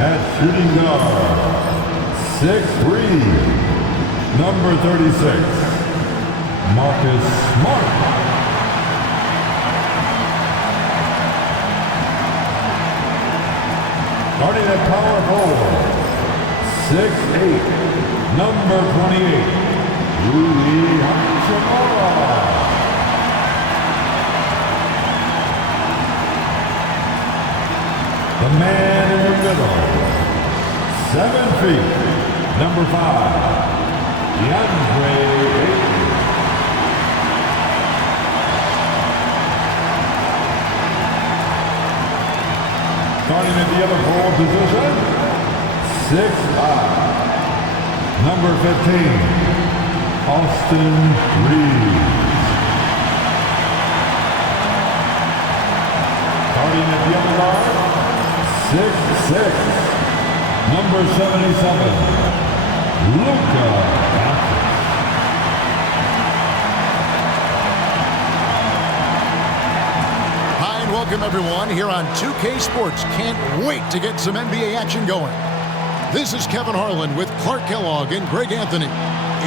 At shooting guard, 6'3", number 36, Marcus Smart. Starting at power forward, 6'8", number 28, Rui Hachimura. The man in the middle, 7 feet, number 5, DeAndre Ayton. Starting at the other forward position, 6'5", number 15, Austin Reeves. Starting at the other guard, 6'6", number 77, Luka Doncic. Hi and welcome everyone here on 2K Sports. Can't wait to get some NBA action going. This is Kevin Harlan with Clark Kellogg and Greg Anthony.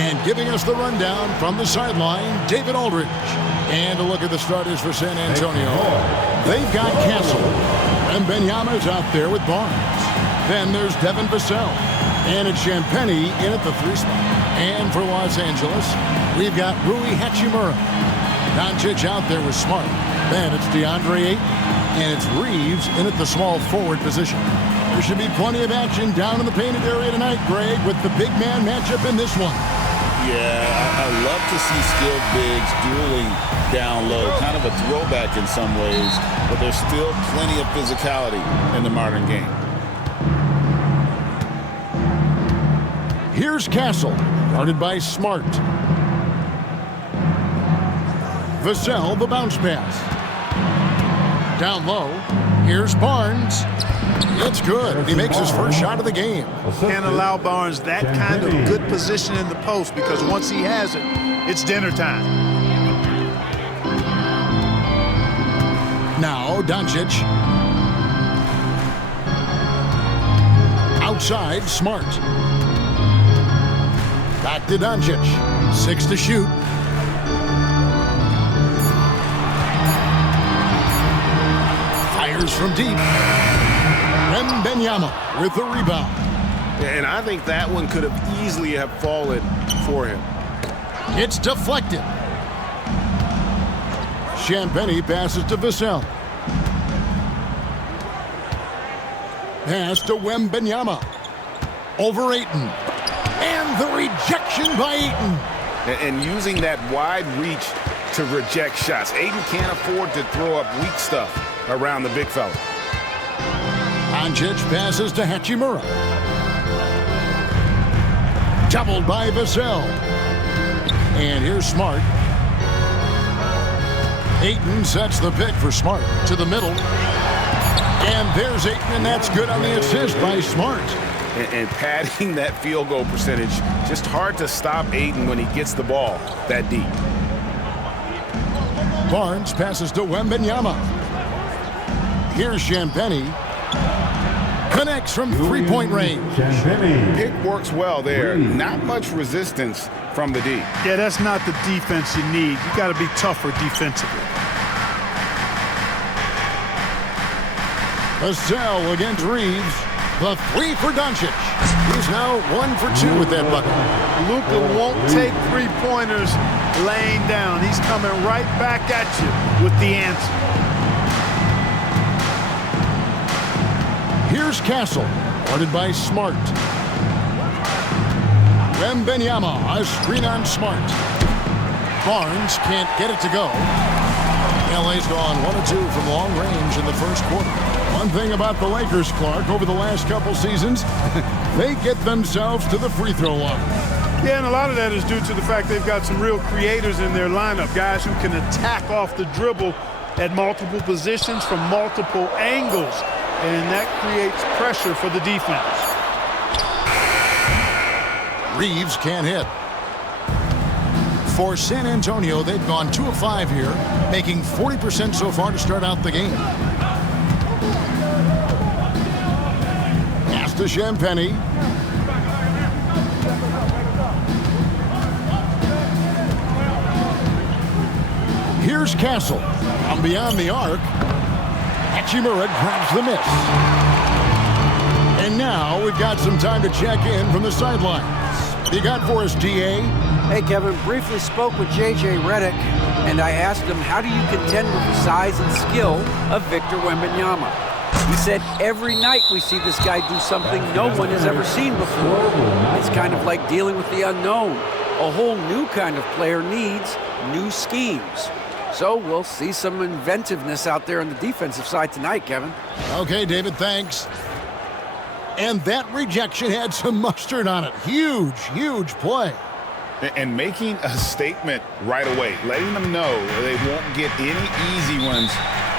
And giving us the rundown from the sideline, David Aldridge. And a look at the starters for San Antonio. They've got Castle. And Benyama's out there with Barnes. Then there's Devin Vassell. And it's Champagnie in at the 3 spot. And for Los Angeles, we've got Rui Hachimura. Doncic out there with Smart. Then it's DeAndre Ayton. And it's Reeves in at the small forward position. There should be plenty of action down in the painted area tonight, Greg, with the big man matchup in this one. Yeah, I love to see skilled bigs dueling down low. Kind of a throwback in some ways, but there's still plenty of physicality in the modern game. Here's Castle, guarded by Smart. Vassell, the bounce pass. Down low, here's Barnes. It's good. He makes his first shot of the game. Can't allow Barnes that kind of good position in the post because once he has it, it's dinner time. Now Doncic. Outside, Smart. Back to Doncic. 6 to shoot. Fires from deep. Benyama with the rebound. And I think that one could have easily have fallen for him. It's deflected. Champagnie passes to Vassell. Pass to Benyama. Over Ayton. And the rejection by Ayton. And using that wide reach to reject shots. Ayton can't afford to throw up weak stuff around the big fella. Doncic passes to Hachimura. Doubled by Vassell. And here's Smart. Ayton sets the pick for Smart to the middle. And there's Ayton, and that's good on the assist by Smart. And padding that field goal percentage, just hard to stop Ayton when he gets the ball that deep. Barnes passes to Benyama. Here's Champagnie. Connects from 3-point range. Pick works well there. Not much resistance from the D. Yeah, that's not the defense you need. You got to be tougher defensively. Vassell against Reeves. The 3 for Doncic. He's now 1 for 2 with that bucket. Luka won't take 3-pointers laying down. He's coming right back at you with the answer. Here's Castle, guarded by Smart. Benyama, a screen on Smart. Barnes can't get it to go. LA's gone 1-2 from long range in the first quarter. One thing about the Lakers, Clark, over the last couple seasons, they get themselves to the free throw line. Yeah, and a lot of that is due to the fact they've got some real creators in their lineup, guys who can attack off the dribble at multiple positions from multiple angles, and that creates pressure for the defense. Reeves can't hit. For San Antonio, they've gone 2 of 5 here, making 40% so far to start out the game. to Champagny. Here's Castle. From beyond the arc, Hachimura grabs the miss. And now we've got some time to check in from the sidelines. You got for us, DA? Hey, Kevin, briefly spoke with J.J. Redick, and I asked him, how do you contend with the size and skill of Victor Wembanyama? He said, every night we see this guy do something no one has ever seen before. It's kind of like dealing with the unknown. A whole new kind of player needs new schemes. So we'll see some inventiveness out there on the defensive side tonight, Kevin. Okay, David, thanks. And that rejection had some mustard on it. Huge, huge play. And making a statement right away, letting them know they won't get any easy ones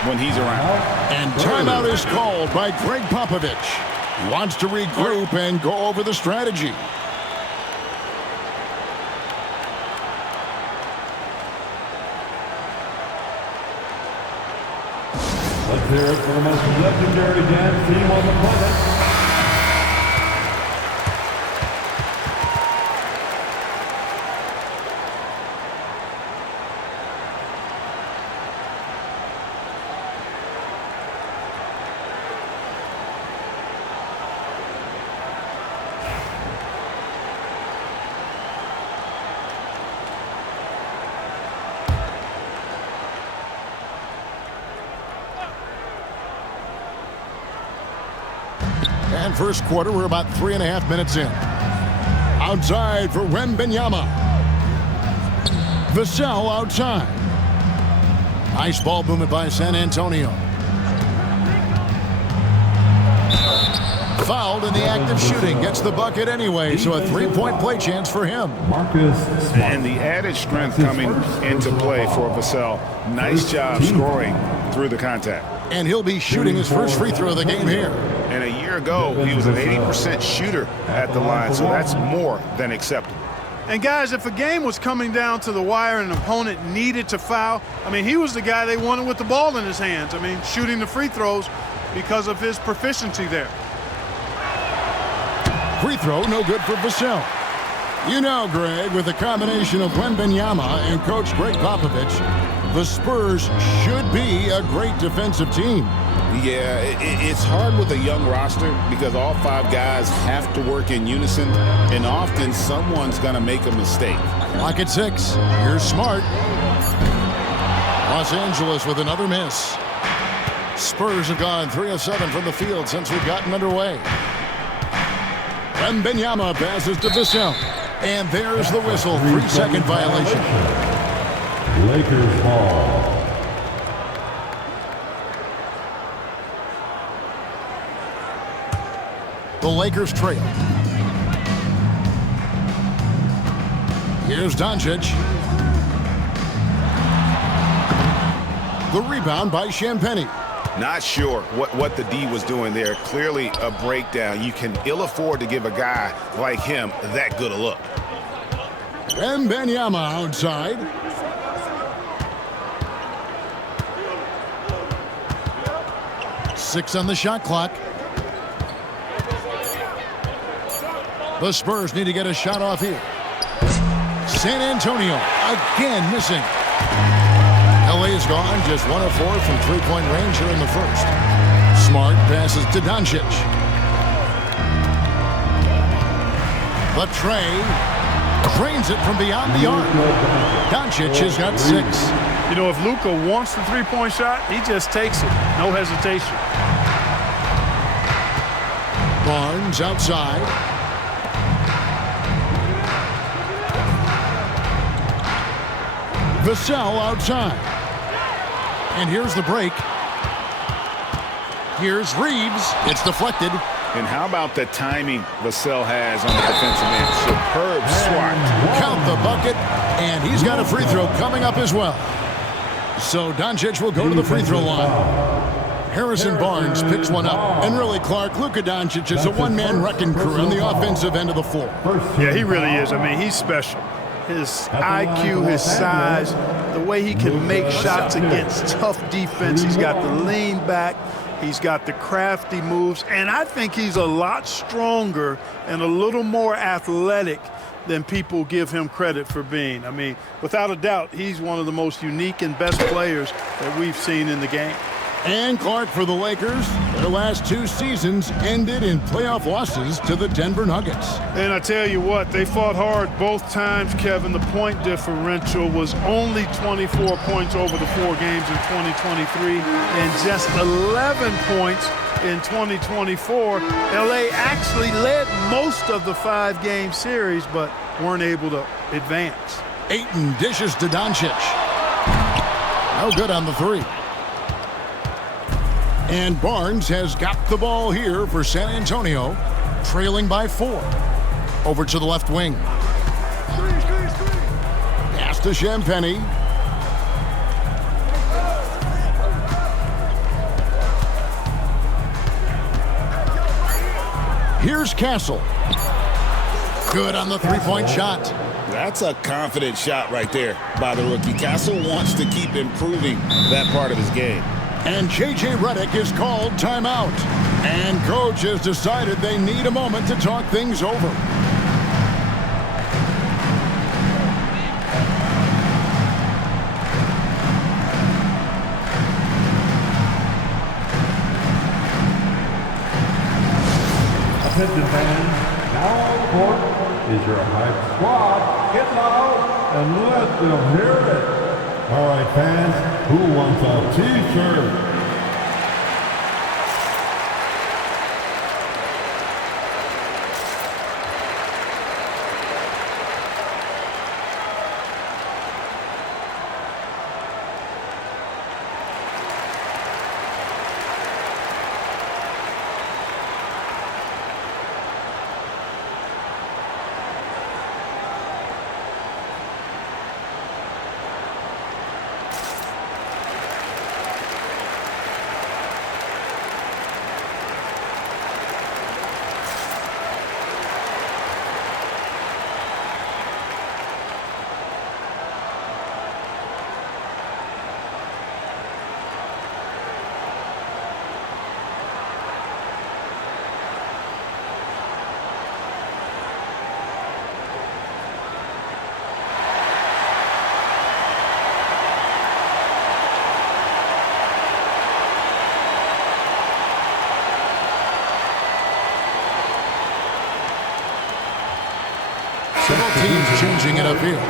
when he's around. And timeout is called by Greg Popovich. He wants to regroup and go over the strategy. Let's hear it for the most legendary dance team on the planet. And first quarter, we're about 3.5 minutes in. Outside for Wembanyama. Vassell outside. Nice ball movement by San Antonio. Fouled in the act of shooting. Gets the bucket anyway, so a three-point play chance for him. Marcus Smart. And the added strength coming into play for Vassell. Nice job scoring through the contact. And he'll be shooting his first free throw of the game here. And a year ago, he was an 80% shooter at the line, so that's more than acceptable. And guys, if a game was coming down to the wire and an opponent needed to foul, I mean, he was the guy they wanted with the ball in his hands. I mean, shooting the free throws because of his proficiency there. Free throw, no good for Vassell. You know, Greg, with the combination of Wembanyama and Coach Greg Popovich, the Spurs should be a great defensive team. Yeah, it's hard with a young roster because all five guys have to work in unison, and often someone's going to make a mistake. Lock at 6. Here's Smart. Los Angeles with another miss. Spurs have gone 3 of 7 from the field since we've gotten underway. Wembanyama passes to Vassell. And there's the whistle. 3-second violation. Lakers ball. The Lakers trail. Here's Doncic. The rebound by Champagny. Not sure what the D was doing there. Clearly a breakdown. You can ill afford to give a guy like him that good a look. Wembanyama outside. Six on the shot clock. The Spurs need to get a shot off here. San Antonio again missing. LA is gone, just 1 of 4 from three-point range here in the first. Smart passes to Doncic. The tray drains it from beyond the arc. Doncic has got 6. You know, if Luka wants the three-point shot, he just takes it. No hesitation. Barnes outside. Vassell outside. And here's the break. Here's Reeves. It's deflected. And how about the timing Vassell has on the defensive end? Superb swat. Count the bucket, and he's got a free throw coming up as well. So Doncic will go to the free throw line. Harrison Barnes picks one up. And really, Clark, Luka Doncic is a one-man wrecking crew on the offensive end of the floor. Yeah, he really is. I mean, he's special. His IQ, his size, the way he can make shots against tough defense. He's got the lean back. He's got the crafty moves, and I think he's a lot stronger and a little more athletic than people give him credit for being. I mean, without a doubt, he's one of the most unique and best players that we've seen in the game. And Clark, for the Lakers, their last 2 seasons ended in playoff losses to the Denver Nuggets. And I tell you what, they fought hard both times, Kevin. The point differential was only 24 points over the 4 games in 2023 and just 11 points in 2024. LA actually led most of the 5-game series, but weren't able to advance. Ayton dishes to Doncic. No good on the 3. And Barnes has got the ball here for San Antonio, trailing by 4. Over to the left wing. Pass to Champagny. Here's Castle. Good on the 3-point shot. That's a confident shot right there by the rookie. Castle wants to keep improving that part of his game. And J.J. Redick is called timeout. And coach has decided they need a moment to talk things over. Attention fans, now on the court is your hype squad. Get loud and let them hear it. All right, fans, who wants a T-shirt? Several teams changing it up here.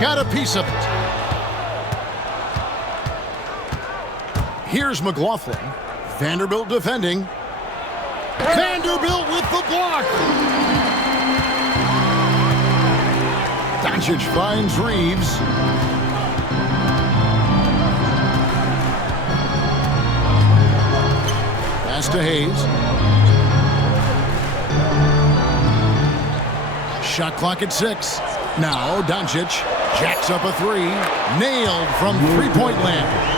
Got a piece of it. Here's McLaughlin. Vanderbilt defending. Vanderbilt with the block. Doncic finds Reeves. Pass to Hayes. Shot clock at 6. Now Doncic jacks up a 3. Nailed from three-point land.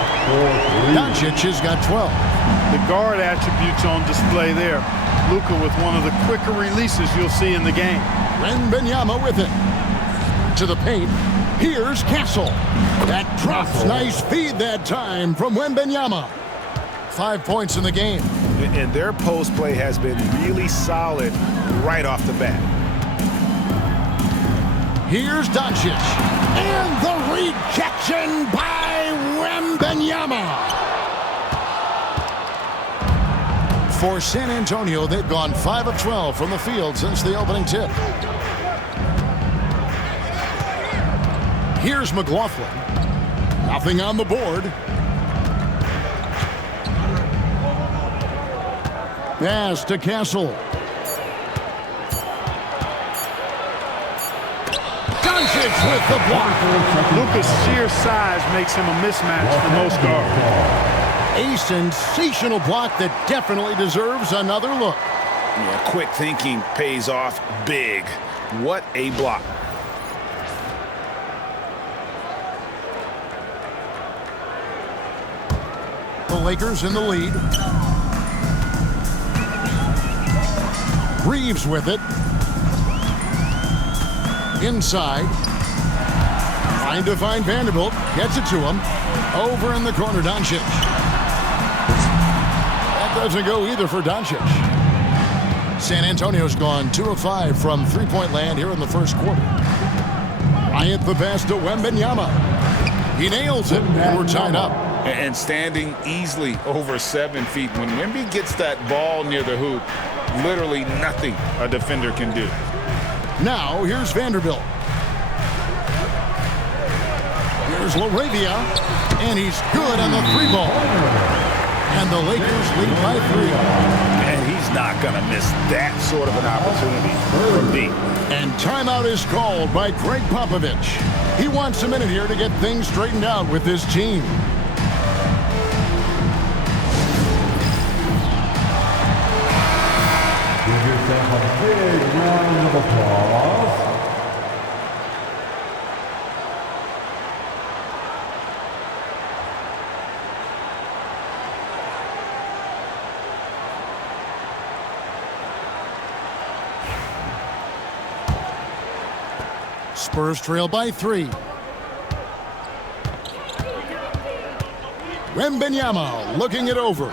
Doncic has got 12. The guard attributes on display there. Luka with one of the quicker releases you'll see in the game. Wembanyama with it. To the paint. Here's Castle. That drops. Nice feed that time from Wembanyama. 5 points in the game. And their post play has been really solid right off the bat. Here's Doncic. And the rejection by Wembanyama. For San Antonio, they've gone 5 of 12 from the field since the opening tip. Here's McLaughlin. Nothing on the board. Pass to Castle. Doncic with the block. Luka's sheer size makes him a mismatch for most guards. A sensational block that definitely deserves another look. Yeah, quick thinking pays off big. What a block. The Lakers in the lead. Reeves with it. Inside. Trying to find Vanderbilt. Gets it to him. Over in the corner, Doncic. That doesn't go either for Doncic. San Antonio's gone 2 of 5 from three-point land here in the first quarter. Bryant the pass to Wembanyama. He nails it, and we're tied up. And standing easily over 7 feet. When Wemby gets that ball near the hoop, literally nothing a defender can do. Now, here's Vanderbilt. Here's LaRavia, and he's good on the 3-ball. And the Lakers lead by 3. And he's not going to miss that sort of an opportunity from deep. And timeout is called by Greg Popovich. He wants a minute here to get things straightened out with his team. Give yourself a big round of applause. Spurs trail by 3. Wembanyama looking it over.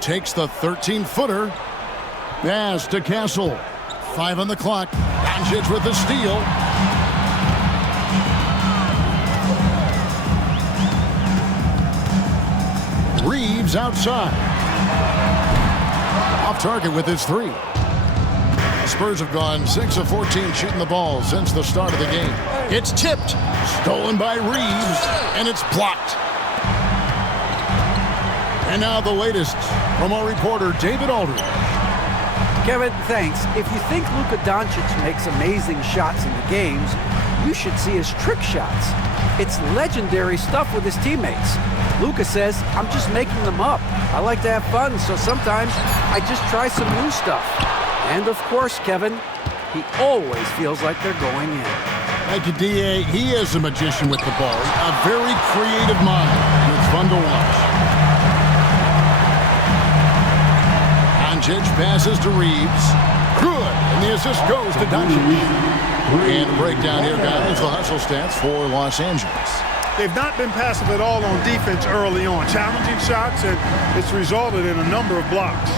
Takes the 13-footer. Pass to Castle. 5 on the clock. Doncic with the steal. Reeves outside. Off target with his 3. The Spurs have gone 6 of 14 shooting the ball since the start of the game. It's tipped. Stolen by Reeves. And it's blocked. And now the latest from our reporter, David Aldridge. Kevin, thanks. If you think Luka Doncic makes amazing shots in the games, you should see his trick shots. It's legendary stuff with his teammates. Luka says, I'm just making them up. I like to have fun, so sometimes I just try some new stuff. And of course, Kevin, he always feels like they're going in. Thank you, D.A. He is a magician with the ball. A very creative mind, and it's fun to watch. Doncic passes to Reeves. Good, and the assist goes to Doncic. And a breakdown here, guys. The hustle stats for Los Angeles. They've not been passive at all on defense early on. Challenging shots, and it's resulted in a number of blocks.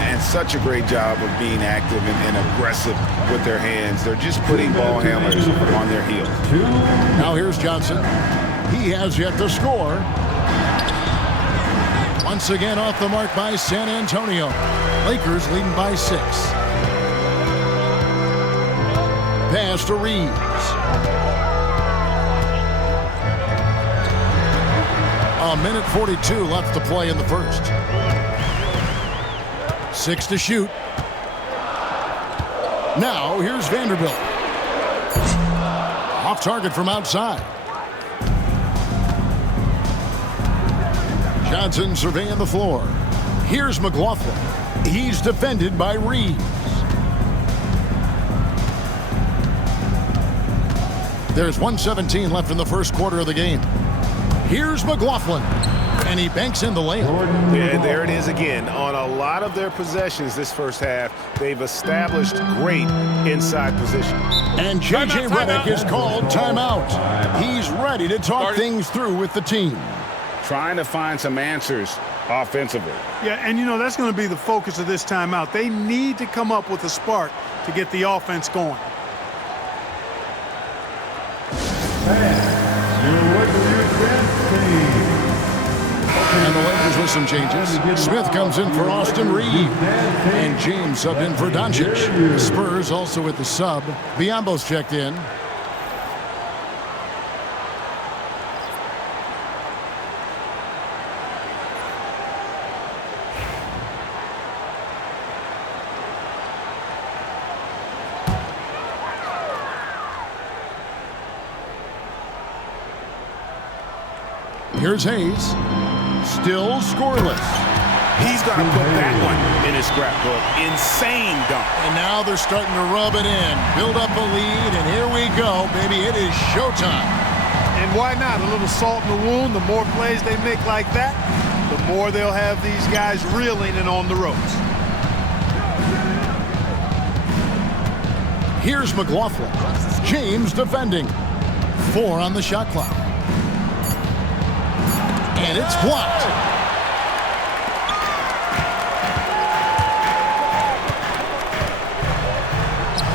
And such a great job of being active and aggressive with their hands. They're just putting ball handlers on their heels. Now here's Johnson. He has yet to score. Once again off the mark by San Antonio. Lakers leading by 6. Pass to Reeves. A minute 42 left to play in the first. 6 to shoot. Now here's Vanderbilt. Off target from outside. Johnson surveying the floor. Here's McLaughlin. He's defended by Reeves. There's 1:17 left in the first quarter of the game. Here's McLaughlin. And he banks in the layup. And there it is again. On a lot of their possessions this first half, they've established great inside position. And J.J. Redick is called timeout. He's ready to talk things through with the team. Trying to find some answers offensively. Yeah, and you know, that's going to be the focus of this timeout. They need to come up with a spark to get the offense going. And the Lakers with some changes. Smith comes in for Austin Reeves. And James subbed in for Doncic. The Spurs also with the sub. Biombo's checked in. Here's Hayes. Still scoreless. He's going to put that one in his scrapbook. Insane dunk. And now they're starting to rub it in. Build up a lead, and here we go, baby. It is showtime. And why not? A little salt in the wound. The more plays they make like that, the more they'll have these guys reeling and on the ropes. Here's McLaughlin. James defending. 4 on the shot clock. And it's blocked.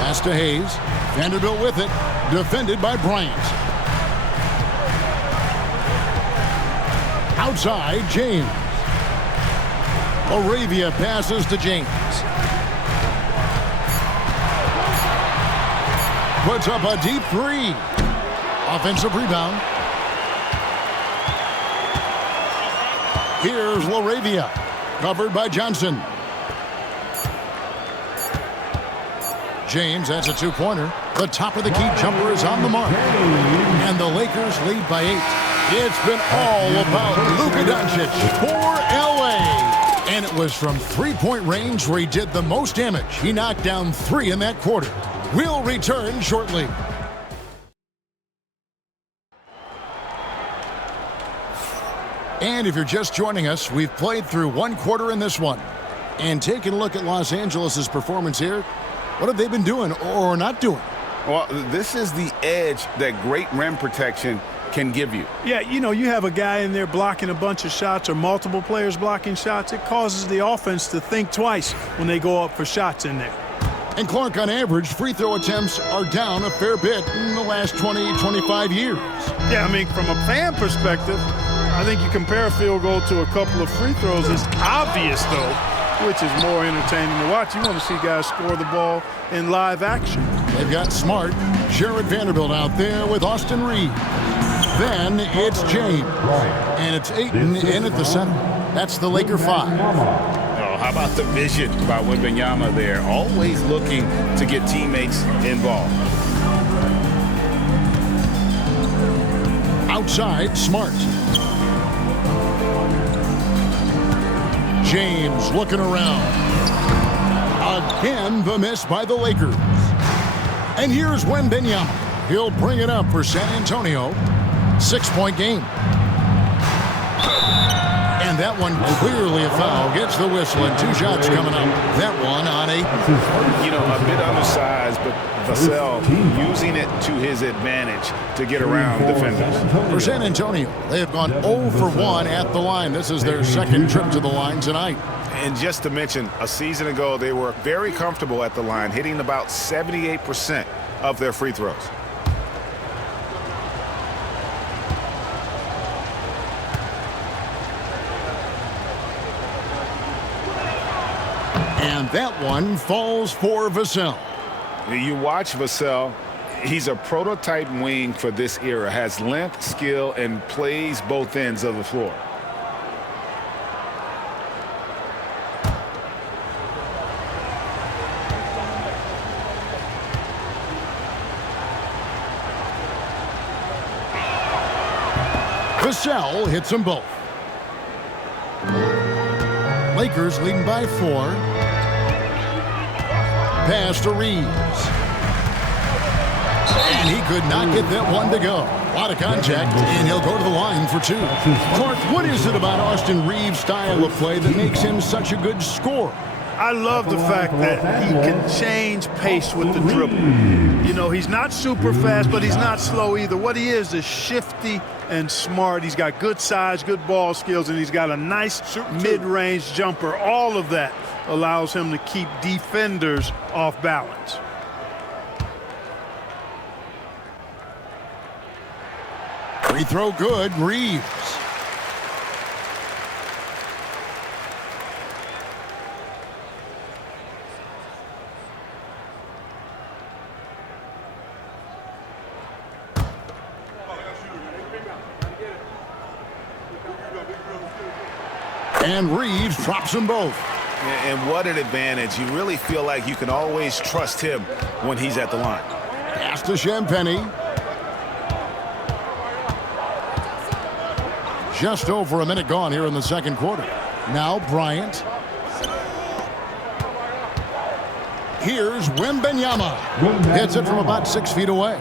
Pass to Hayes. Vanderbilt with it. Defended by Bryant. Outside, James. Arabia passes to James. Puts up a deep 3. Offensive rebound. Here's LaRavia. Covered by Johnson. James, that's a 2-pointer. The top of the key jumper is on the mark. And the Lakers lead by 8. It's been all about Luka Doncic for LA. And it was from 3-point range where he did the most damage. He knocked down 3 in that quarter. We'll return shortly. And if you're just joining us, we've played through 1 quarter in this one. And taking a look at Los Angeles' performance here, what have they been doing or not doing? Well, this is the edge that great rim protection can give you. Yeah, you know, you have a guy in there blocking a bunch of shots or multiple players blocking shots. It causes the offense to think twice when they go up for shots in there. And Clark, on average, free throw attempts are down a fair bit in the last 20, 25 years. Yeah, I mean, from a fan perspective, I think you compare a field goal to a couple of free throws. It's obvious, though, which is more entertaining to watch. You want to see guys score the ball in live action. They've got Smart, Jared Vanderbilt out there with Austin Reeves. Then it's James. And it's Ayton in at the center. That's the Laker 5. How about the vision by Wembanyama there? Always looking to get teammates involved. Outside, Smart. James looking around. Again, the miss by the Lakers. And here's Wembanyama. He'll bring it up for San Antonio. 6-point game. And that one clearly a foul. Gets the whistle and 2 shots coming up. That one on a... You know, a bit undersized, but Vassell using it to his advantage to get around defenders. For San Antonio, they have gone 0 for 1 at the line. This is their second trip to the line tonight. And just to mention, a season ago, they were very comfortable at the line, hitting about 78% of their free throws. And that one falls for Vassell. You watch Vassell. He's a prototype wing for this era. Has length, skill, and plays both ends of the floor. Vassell hits them both. Lakers leading by 4. Pass to Reeves. And he could not get that one to go. A lot of contact, and he'll go to the line for 2. Clark, what is it about Austin Reeves' style of play that makes him such a good scorer? I love the fact that he can change pace with the dribble. You know, he's not super fast, but he's not slow either. What he is shifty and smart. He's got good size, good ball skills, and he's got a nice mid-range jumper. All of that allows him to keep defenders off balance. Free throw good, Reeves. And Reeves drops them both. And what an advantage. You really feel like you can always trust him when he's at the line. Pass to Champagny. Just over a minute gone here in the second quarter. Now Bryant. Here's Wembanyama. Hits it from about 6 feet away.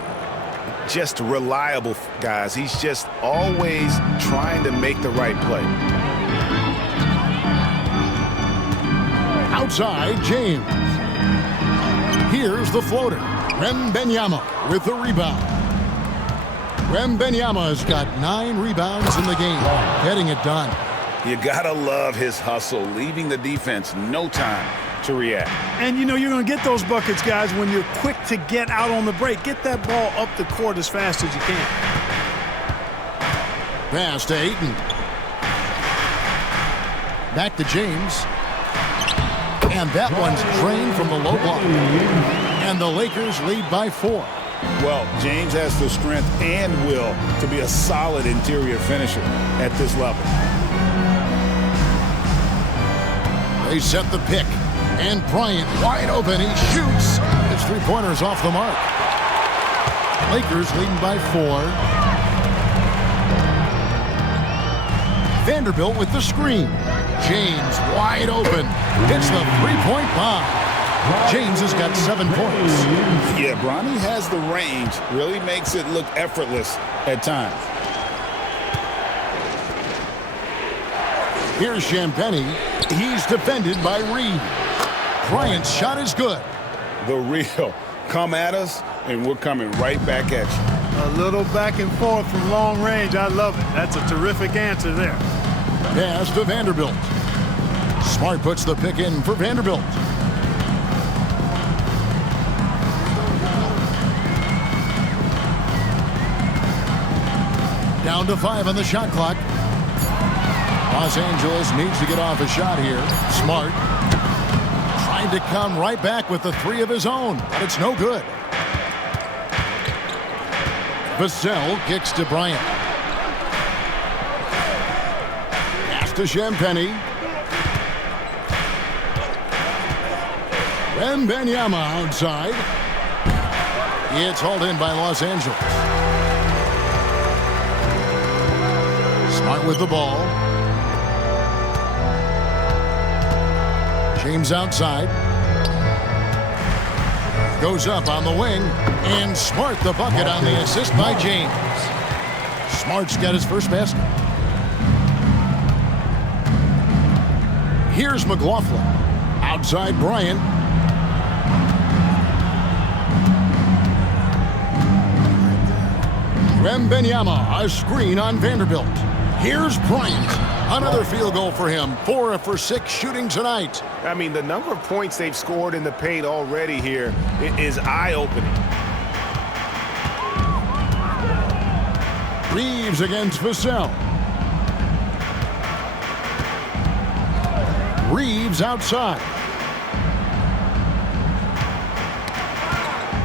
Just reliable, guys. He's just always trying to make the right play. Outside, James. Here's the floater. Wembanyama with the rebound. Wembanyama's got 9 rebounds in the game, getting it done. You gotta love his hustle, leaving the defense no time to react. And you know you're going to get those buckets, guys, when you're quick to get out on the break. Get that ball up the court as fast as you can. Pass to Ayton. Back to James. And that one's drained from the low block. And the Lakers lead by 4. Well, James has the strength and will to be a solid interior finisher at this level. They set the pick. And Bryant wide open. He shoots. His 3-pointer's off the mark. Lakers leading by 4. Vanderbilt with the screen. James wide open. Hits the 3-point bomb. James has got 7 points. Yeah, Bronny has the range. Really makes it look effortless at times. Here's Champagnie. He's defended by Reed. Bryant's shot is good. The real. Come at us, and we're coming right back at you. A little back and forth from long range. I love it. That's a terrific answer there. Pass to Vanderbilt. Smart puts the pick in for Vanderbilt. Down to 5 on the shot clock. Los Angeles needs to get off a shot here. Smart. Trying to come right back with the 3 of his own, but it's no good. Vassell kicks to Bryant. Pass to Champagnie. Wembanyama outside. It's hauled in by Los Angeles. Smart with the ball. James outside. Goes up on the wing. And Smart the bucket on the assist by James. Smart's got his first basket. Here's McLaughlin. Outside Bryant. Wembanyama, a screen on Vanderbilt. Here's Bryant. Another field goal for him. 4 for 6 shooting tonight. I mean, the number of points they've scored in the paint already here is eye-opening. Reeves against Vassell. Reeves outside.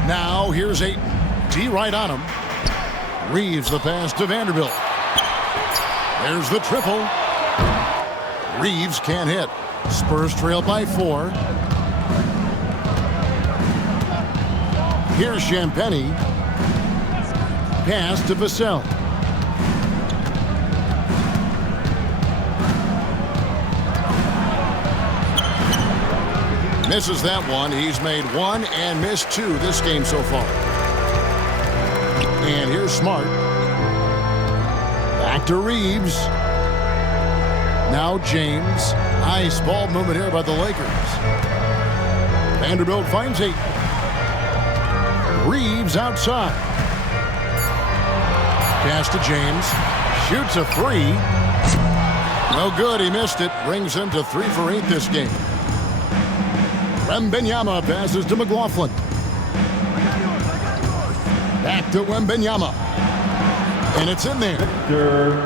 Now here's Ayton. D right on him. Reeves the pass to Vanderbilt. There's the triple. Reeves can't hit. Spurs trail by 4. Here's Champagnie. Pass to Vassell. Misses that one. He's made 1 and missed 2 this game so far. And here's Smart. Back to Reeves. Now James. Nice ball movement here by the Lakers. Vanderbilt finds 8. Reeves outside. Pass to James. Shoots a 3. No good. He missed it. Brings him to 3 for 8 this game. Wembanyama passes to McLaughlin. Back to Wembanyama. And it's in there.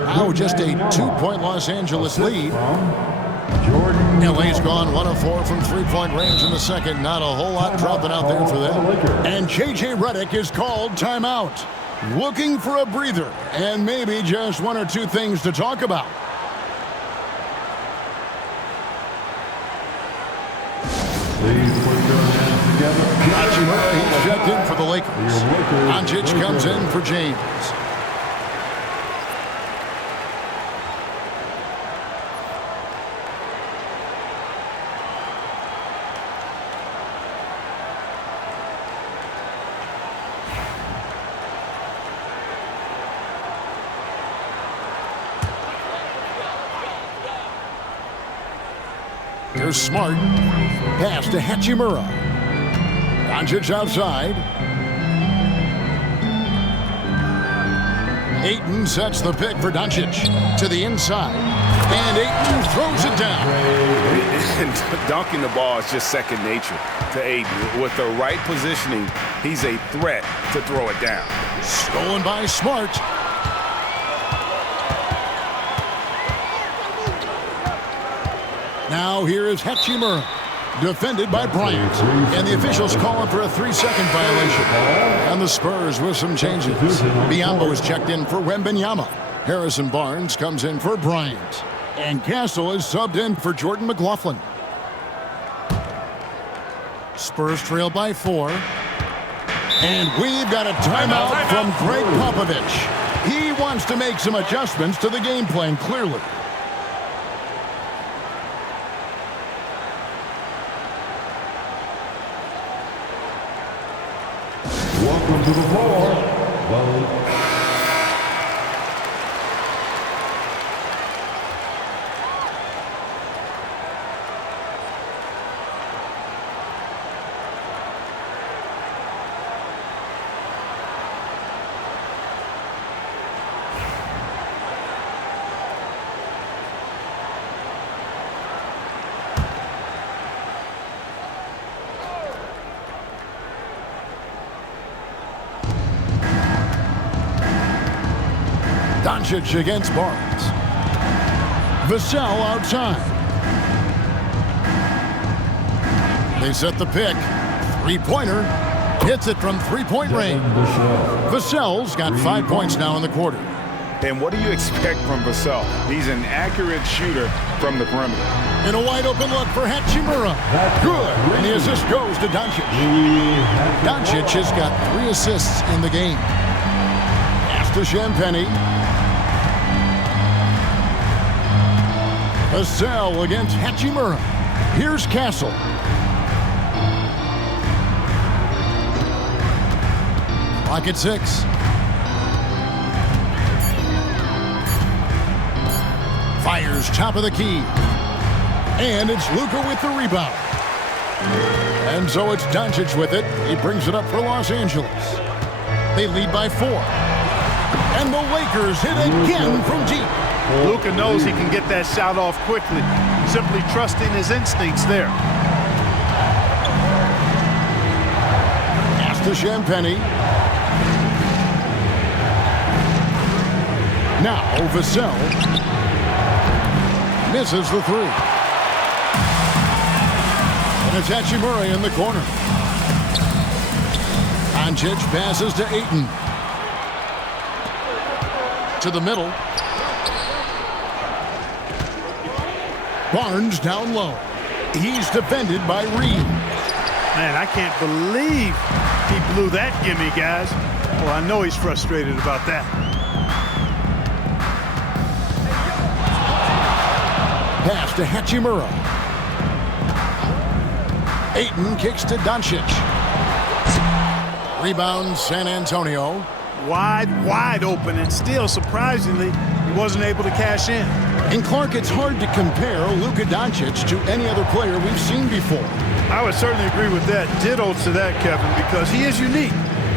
Now just a 2-point Los Angeles lead. LA's gone 1 of 4 from 3-point range in the second. Not a whole lot dropping out there for them. And J.J. Redick is called timeout. Looking for a breather and maybe just 1 or 2 things to talk about. Hachimura, he's checked in for the Lakers. Doncic comes in for James. Here's Smart. Pass to Hachimura. Doncic outside. Ayton sets the pick for Doncic to the inside. And Ayton throws it down. And dunking the ball is just second nature to Ayton. With the right positioning, he's a threat to throw it down. Stolen by Smart. Now here is Hachimura, defended by Bryant. And the officials call him for a 3-second violation. And the Spurs with some changes. Biyombo is checked in for Wembanyama. Harrison Barnes comes in for Bryant. And Castle is subbed in for Jordan McLaughlin. Spurs trail by 4. And we've got a timeout from Greg Popovich. He wants to make some adjustments to the game plan, clearly. Welcome to the floor, the Doncic against Barnes. Vassell outside. They set the pick. Three-pointer. Hits it from three-point range. Vassell's got 5 points now in the quarter. And what do you expect from Vassell? He's an accurate shooter from the perimeter. And a wide-open look for Hachimura. Good. And the assist goes to Doncic. Doncic has got 3 assists in the game. Pass to Champagny. Vassell against Hachimura. Here's Castle. Clock at 6. Fires top of the key. And it's Luka with the rebound. And so it's Doncic with it. He brings it up for Los Angeles. They lead by 4. And the Lakers hit again from deep. Luka knows he can get that shot off quickly, simply trusting his instincts there. Pass to Champagny. Now Vassell misses the 3. And it's Hachimura in the corner. Doncic passes to Ayton. To the middle. Barnes down low. He's defended by Reed. Man, I can't believe he blew that gimme, guys. Well, I know he's frustrated about that. Pass to Hachimura. Ayton kicks to Doncic. Rebound San Antonio. Wide open, and still, surprisingly, he wasn't able to cash in. And Clark, it's hard to compare Luka Doncic to any other player we've seen before. I would certainly agree with that. Ditto to that, Kevin, because he is unique.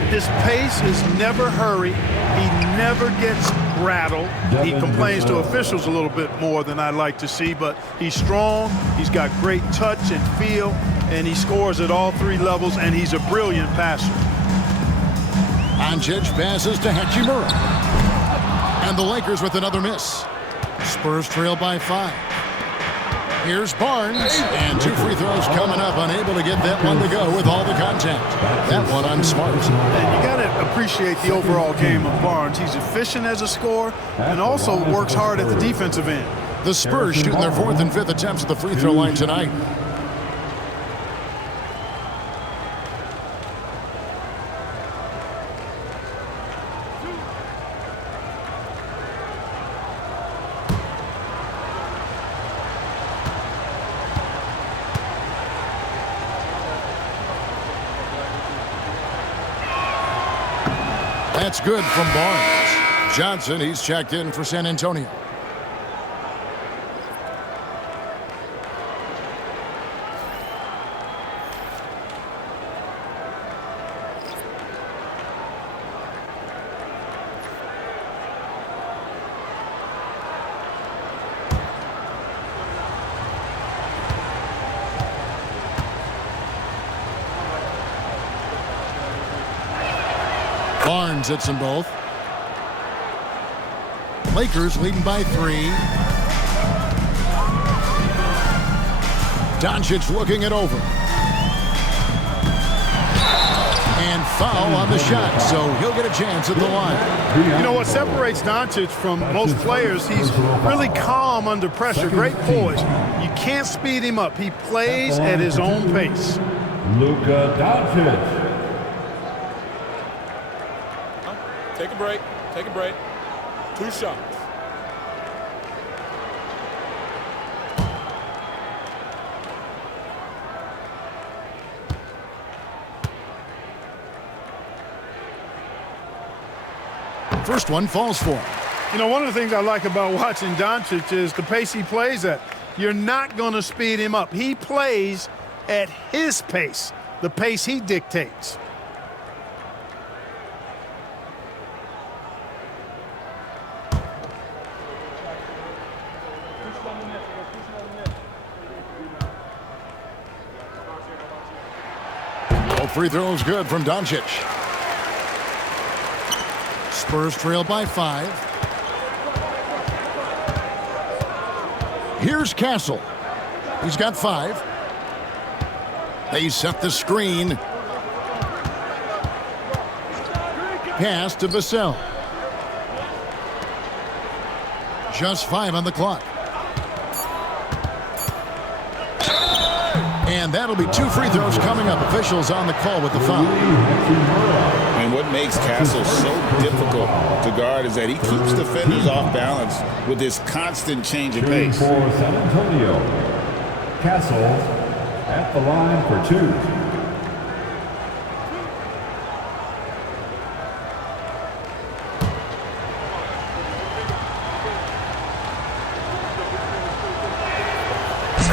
His pace is never hurried. He never gets rattled. He complains to officials a little bit more than I'd like to see, but he's strong. He's got great touch and feel, and he scores at all 3 levels, and he's a brilliant passer. Doncic passes to Hachimura. And the Lakers with another miss. Spurs trail by 5. Here's Barnes. And 2 free throws coming up. Unable to get that one to go with all the contact. That one on Smart. And you got to appreciate the overall game of Barnes. He's efficient as a scorer and also works hard at the defensive end. The Spurs shooting their 4th and 5th attempts at the free throw line tonight. That's good from Barnes. Johnson, he's checked in for San Antonio. Barnes hits them both. Lakers leading by 3. Doncic looking it over. And foul on the shot, so he'll get a chance at the line. You know what separates Doncic from most players? He's really calm under pressure. Great poise. You can't speed him up. He plays at his own pace. Luka Doncic. Take a break. Take a break. 2 shots. First one falls for him. You know, one of the things I like about watching Doncic is the pace he plays at. You're not going to speed him up. He plays at his pace, the pace he dictates. All free throws good from Doncic. Spurs trail by 5. Here's Castle. He's got 5. They set the screen. Pass to Vassell. Just 5 on the clock. And that'll be 2 free throws coming up. Officials on the call with the foul. And what makes Castle so difficult to guard is that he keeps defenders off balance with this constant change of pace. For San Antonio, Castle at the line for 2.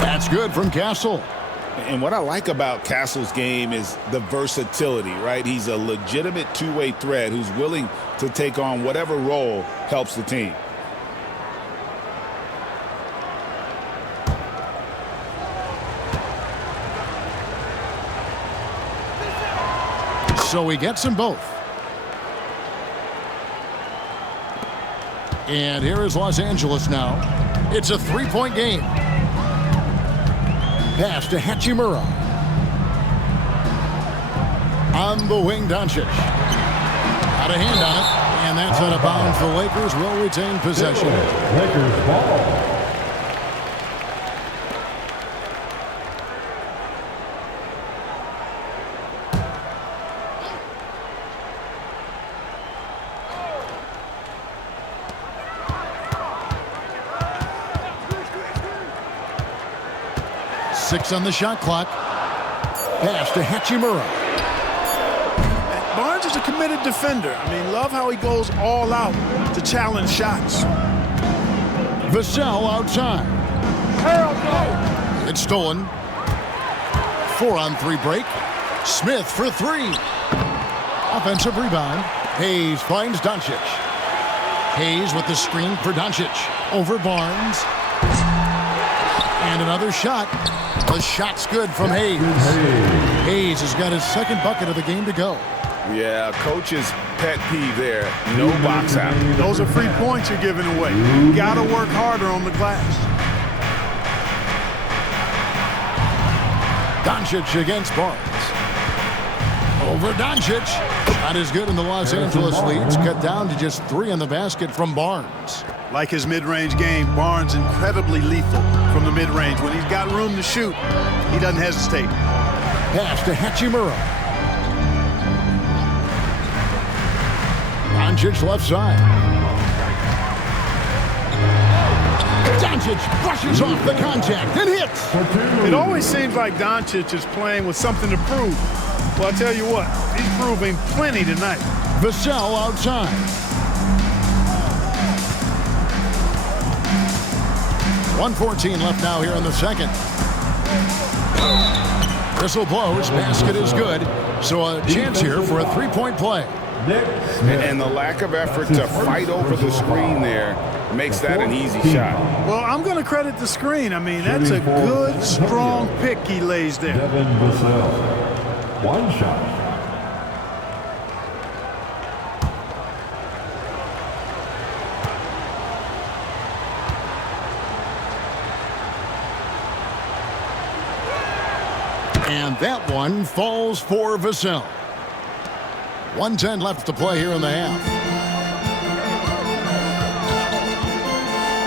That's good from Castle. And what I like about Castle's game is the versatility, right? He's a legitimate two-way threat who's willing to take on whatever role helps the team. So he gets them both. And here is Los Angeles now. It's a 3-point game. Pass to Hachimura. On the wing, Doncic. Out of hand on it, and that's out of bounds. The Lakers will retain possession. Lakers ball. Six on the shot clock. Pass to Hachimura. Barnes is a committed defender. I mean, love how he goes all out to challenge shots. Vassell outside. It's stolen. 4-on-3 break. Smith for 3. Offensive rebound. Hayes finds Doncic. Hayes with the screen for Doncic. Over Barnes. And another shot. The shot's good from Hayes. Hayes has got his second bucket of the game to go. Yeah, coach's pet peeve there. No box out. Those are free points you're giving away. You got to work harder on the glass. Doncic against Barnes. Over Doncic. Shot is good, and the Los Angeles leads cut down to just 3 on the basket from Barnes. Like his mid-range game, Barnes incredibly lethal from the mid-range. When he's got room to shoot, he doesn't hesitate. Pass to Hachimura. Doncic left side. Doncic brushes off the contact and hits. It always seems like Doncic is playing with something to prove. Well, I'll tell you what, he's proving plenty tonight. Vassell outside. 1:14 left now here in the second. Whistle blows. Basket is good. So a chance here for a 3-point play. And the lack of effort to fight over the screen there makes that an easy shot. Well, I'm going to credit the screen. I mean, that's a good, strong pick he lays there. Devin Vassell. 1 shot. And that one falls for Vassell. 1:10 left to play here in the half.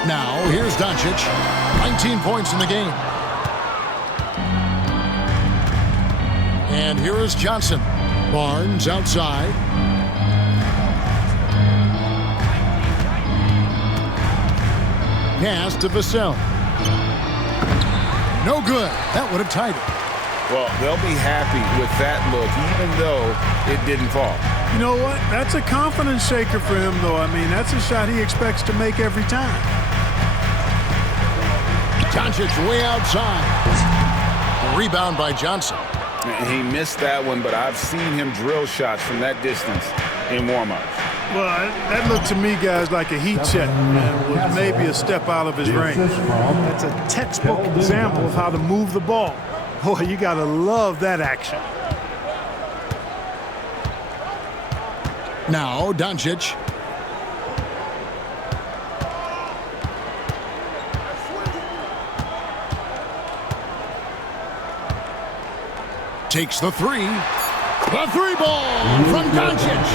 Now, here's Doncic. 19 points in the game. And here is Johnson. Barnes outside. Pass to Vassell. No good. That would have tied it. Well, they'll be happy with that look, even though it didn't fall. You know what? That's a confidence shaker for him, though. I mean, that's a shot he expects to make every time. Doncic way outside. A rebound by Johnson. He missed that one, but I've seen him drill shots from that distance in warm-ups. Well, that looked to me, guys, like a heat check, and was maybe a step out of his range. That's a textbook example of how to move the ball. Boy, you got to love that action. Now, Doncic. Takes the three. The three ball from Doncic.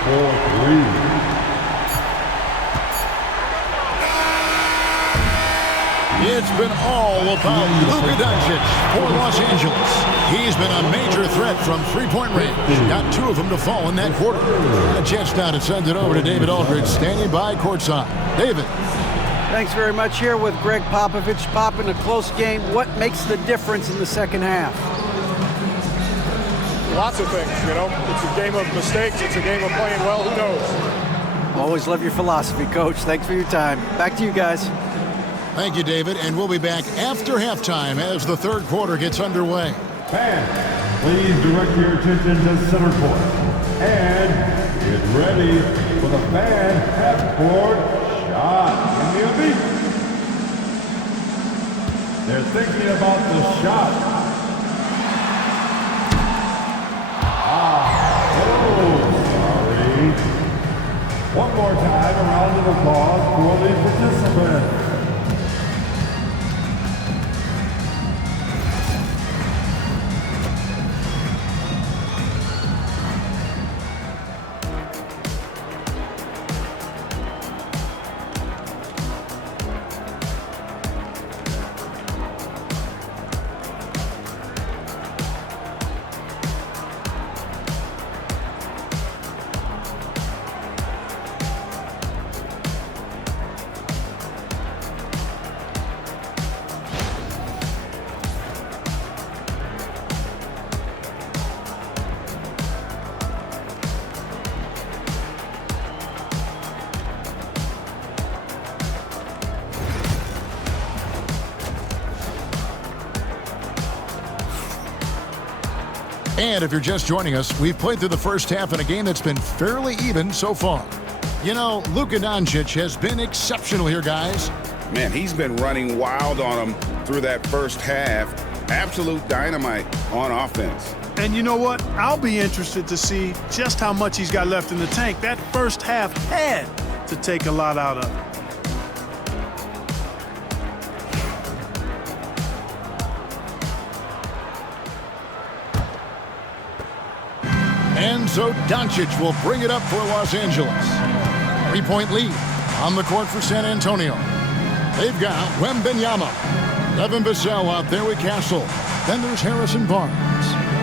4-3. It's been all about Luka Doncic for Los Angeles. He's been a major threat from three-point range. Got 2 of them to fall in that quarter. A chance now to send it over to David Aldridge, standing by courtside. David. Thanks very much. Here with Greg Popovich. Pop, in a close game, what makes the difference in the second half? Lots of things, you know. It's a game of mistakes. It's a game of playing well. Who knows? Always love your philosophy, Coach. Thanks for your time. Back to you guys. Thank you, David, and we'll be back after halftime as the third quarter gets underway. Fans, please direct your attention to center court. And get ready for the fan half-court shot. Give me a beat. They're thinking about the shot. Sorry. One more time, a round of applause for the participants. And if you're just joining us, we've played through the first half in a game that's been fairly even so far. You know, Luka Doncic has been exceptional here, guys. Man, he's been running wild on him through that first half. Absolute dynamite on offense. And you know what? I'll be interested to see just how much he's got left in the tank. That first half had to take a lot out of it. And so Doncic will bring it up for Los Angeles. 3-point lead on the court for San Antonio. They've got Wembanyama. Devin Vassell out there with Castle. Then there's Harrison Barnes.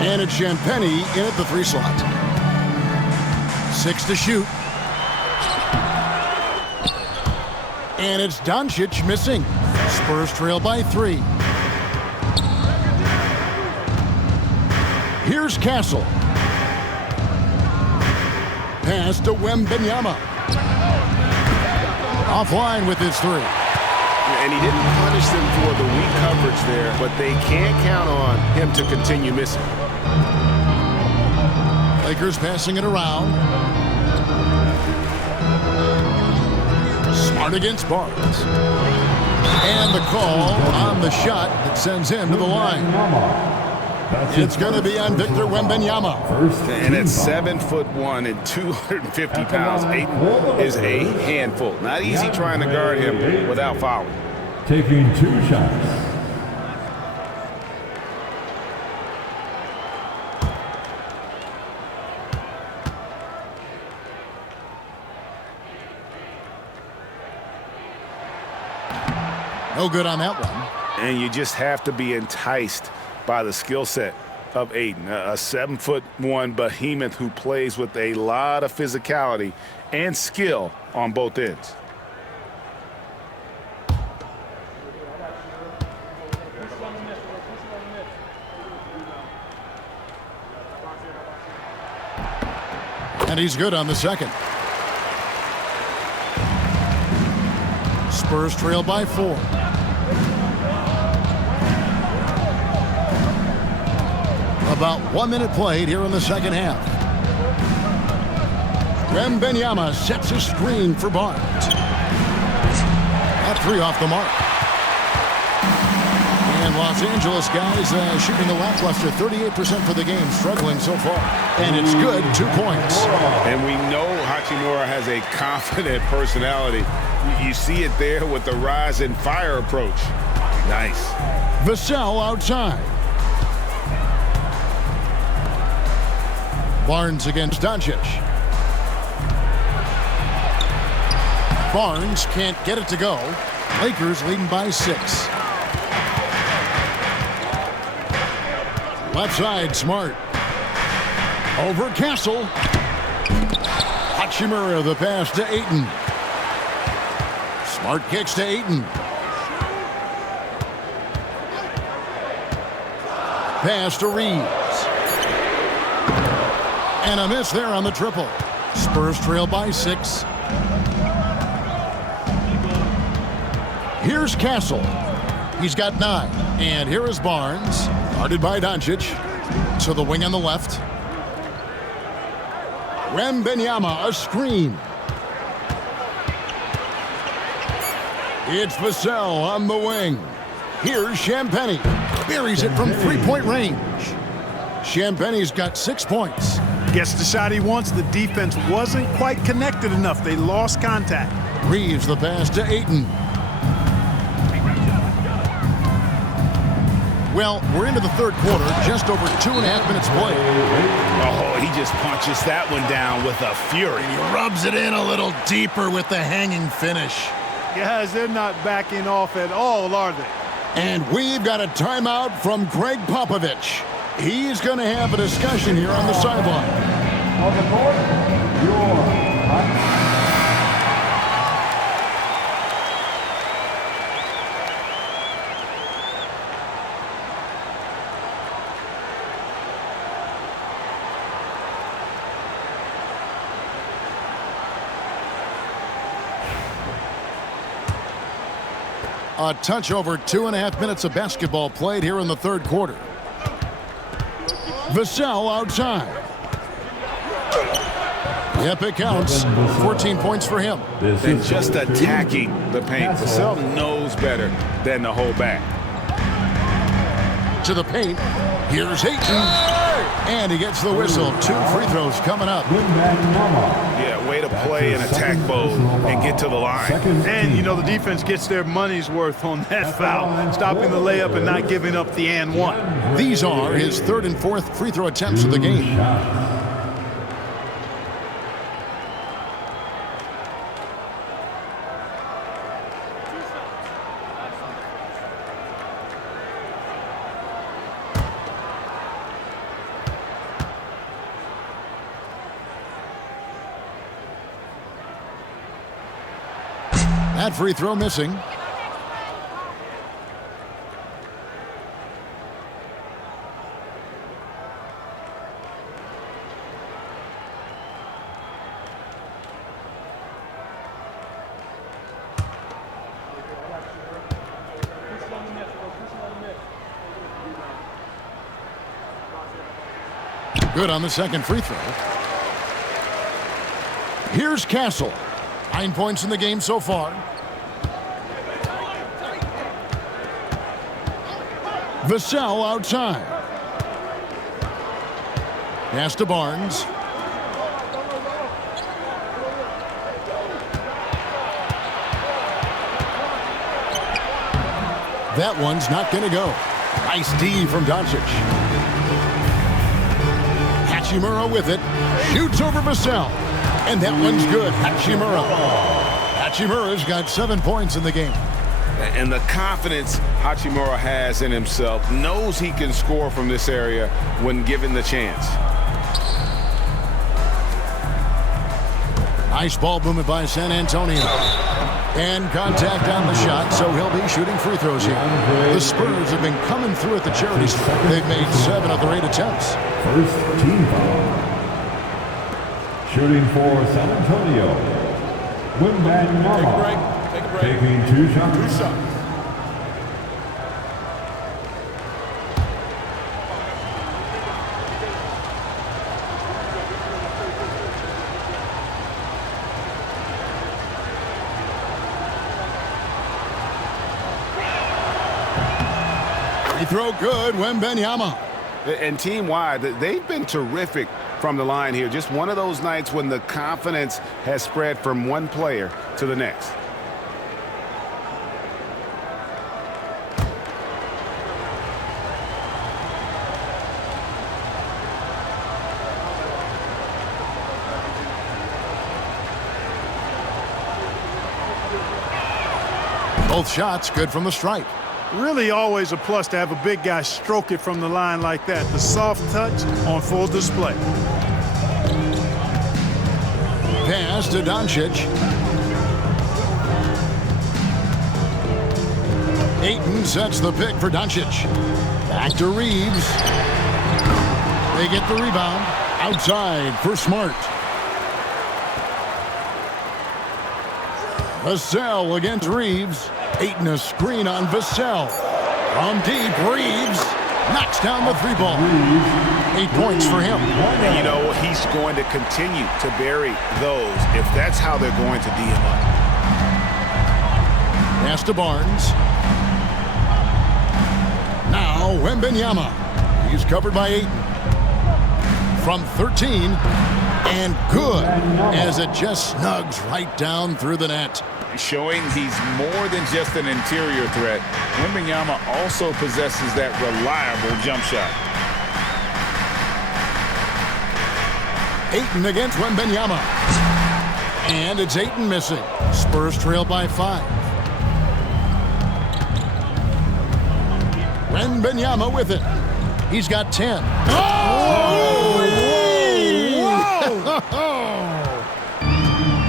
And it's Champagnie in at the 3 slot. 6 to shoot. And it's Doncic missing. Spurs trail by 3. Here's Castle. Pass to Wembanyama. Offline with his 3. And he didn't punish them for the weak coverage there, but they can't count on him to continue missing. Lakers passing it around. Smart against Barnes. And the call on the shot that sends him to the line. It's going to be on Victor Wembanyama. And at 7'1" and 250 pounds, Ayton is a handful. Not easy trying to guard him without fouling. Taking 2 shots. No good on that one. And you just have to be enticed by the skill set of Ayton, a 7'1" behemoth who plays with a lot of physicality and skill on both ends. And he's good on the second. Spurs trail by 4. About 1 minute played here in the second half. Wembanyama sets a screen for Barnes. That 3 off the mark. And Los Angeles guys shooting a lackluster 38% for the game, struggling so far. And it's good, 2 points. And we know Hachimura has a confident personality. You see it there with the Ryzen fire approach. Nice. Vassell outside. Barnes against Doncic. Barnes can't get it to go. Lakers leading by 6. Left side, Smart. Over Castle. Hachimura the pass to Ayton. Smart kicks to Ayton. Pass to Reeves. And a miss there on the triple. Spurs trail by 6. Here's Castle. He's got 9. And here is Barnes. Guarded by Doncic. To the wing on the left. Wembanyama, a screen. It's Vassell on the wing. Here's Champagnie. Buries it from 3-point range. Champagnie's got 6 points. Gets the shot he wants. The defense wasn't quite connected enough. They lost contact. Reeves the pass to Ayton. Well, we're into the third quarter, just over 2.5 minutes played. Oh, he just punches that one down with a fury. He rubs it in a little deeper with the hanging finish. Guys, they're not backing off at all, are they? And we've got a timeout from Greg Popovich. He's going to have a discussion here on the sideline. On the court, your A touch over 2.5 minutes of basketball played here in the third quarter. Vassell outside. Yep, it counts. 14 points for him. And just attacking the paint. Vassell knows better than to hold back. To the paint. Here's Ayton. And he gets the whistle. 2 free throws coming up. Yeah, way to play and attack both and get to the line. And, you know, the defense gets their money's worth on that foul, stopping the layup and not giving up the and one. These are his 3rd and 4th free throw attempts of the game. That free throw missing. Good on the second free throw. Here's Castle. 9 points in the game so far. Vassell outside. Pass to Barnes. That one's not going to go. Nice D from Doncic. Hachimura with it. Shoots over Vassell. And that one's good. Hachimura's got 7 points in the game. And the confidence Hachimura has in himself, knows he can score from this area when given the chance. Nice ball movement by San Antonio. And contact on the shot, so he'll be shooting free throws here. The Spurs have been coming through at the charity stripe. They've made 7 of their 8 attempts. First team foul. Shooting for San Antonio, Wembanyama. Take a break. Taking 2 shots. 2 shots. Free throw good, Wembanyama. And team-wide, they've been terrific from the line here. Just one of those nights when the confidence has spread from one player to the next. Both shots good from the stripe. Really always a plus to have a big guy stroke it from the line like that. The soft touch on full display. Pass to Doncic. Ayton sets the pick for Doncic. Back to Reeves. They get the rebound. Outside for Smart. Vassell against Reeves. Ayton a screen on Vassell. From deep, Reeves knocks down the 3 ball. 8 points for him. And you know, he's going to continue to bury those if that's how they're going to D him up. Pass to Barnes. Now Wembanyama. He's covered by Ayton. From 13. And good as it just snugs right down through the net. Showing he's more than just an interior threat. Wembanyama also possesses that reliable jump shot. Ayton against Wembanyama. And it's Ayton missing. Spurs trail by 5. Wembanyama with it. He's got 10.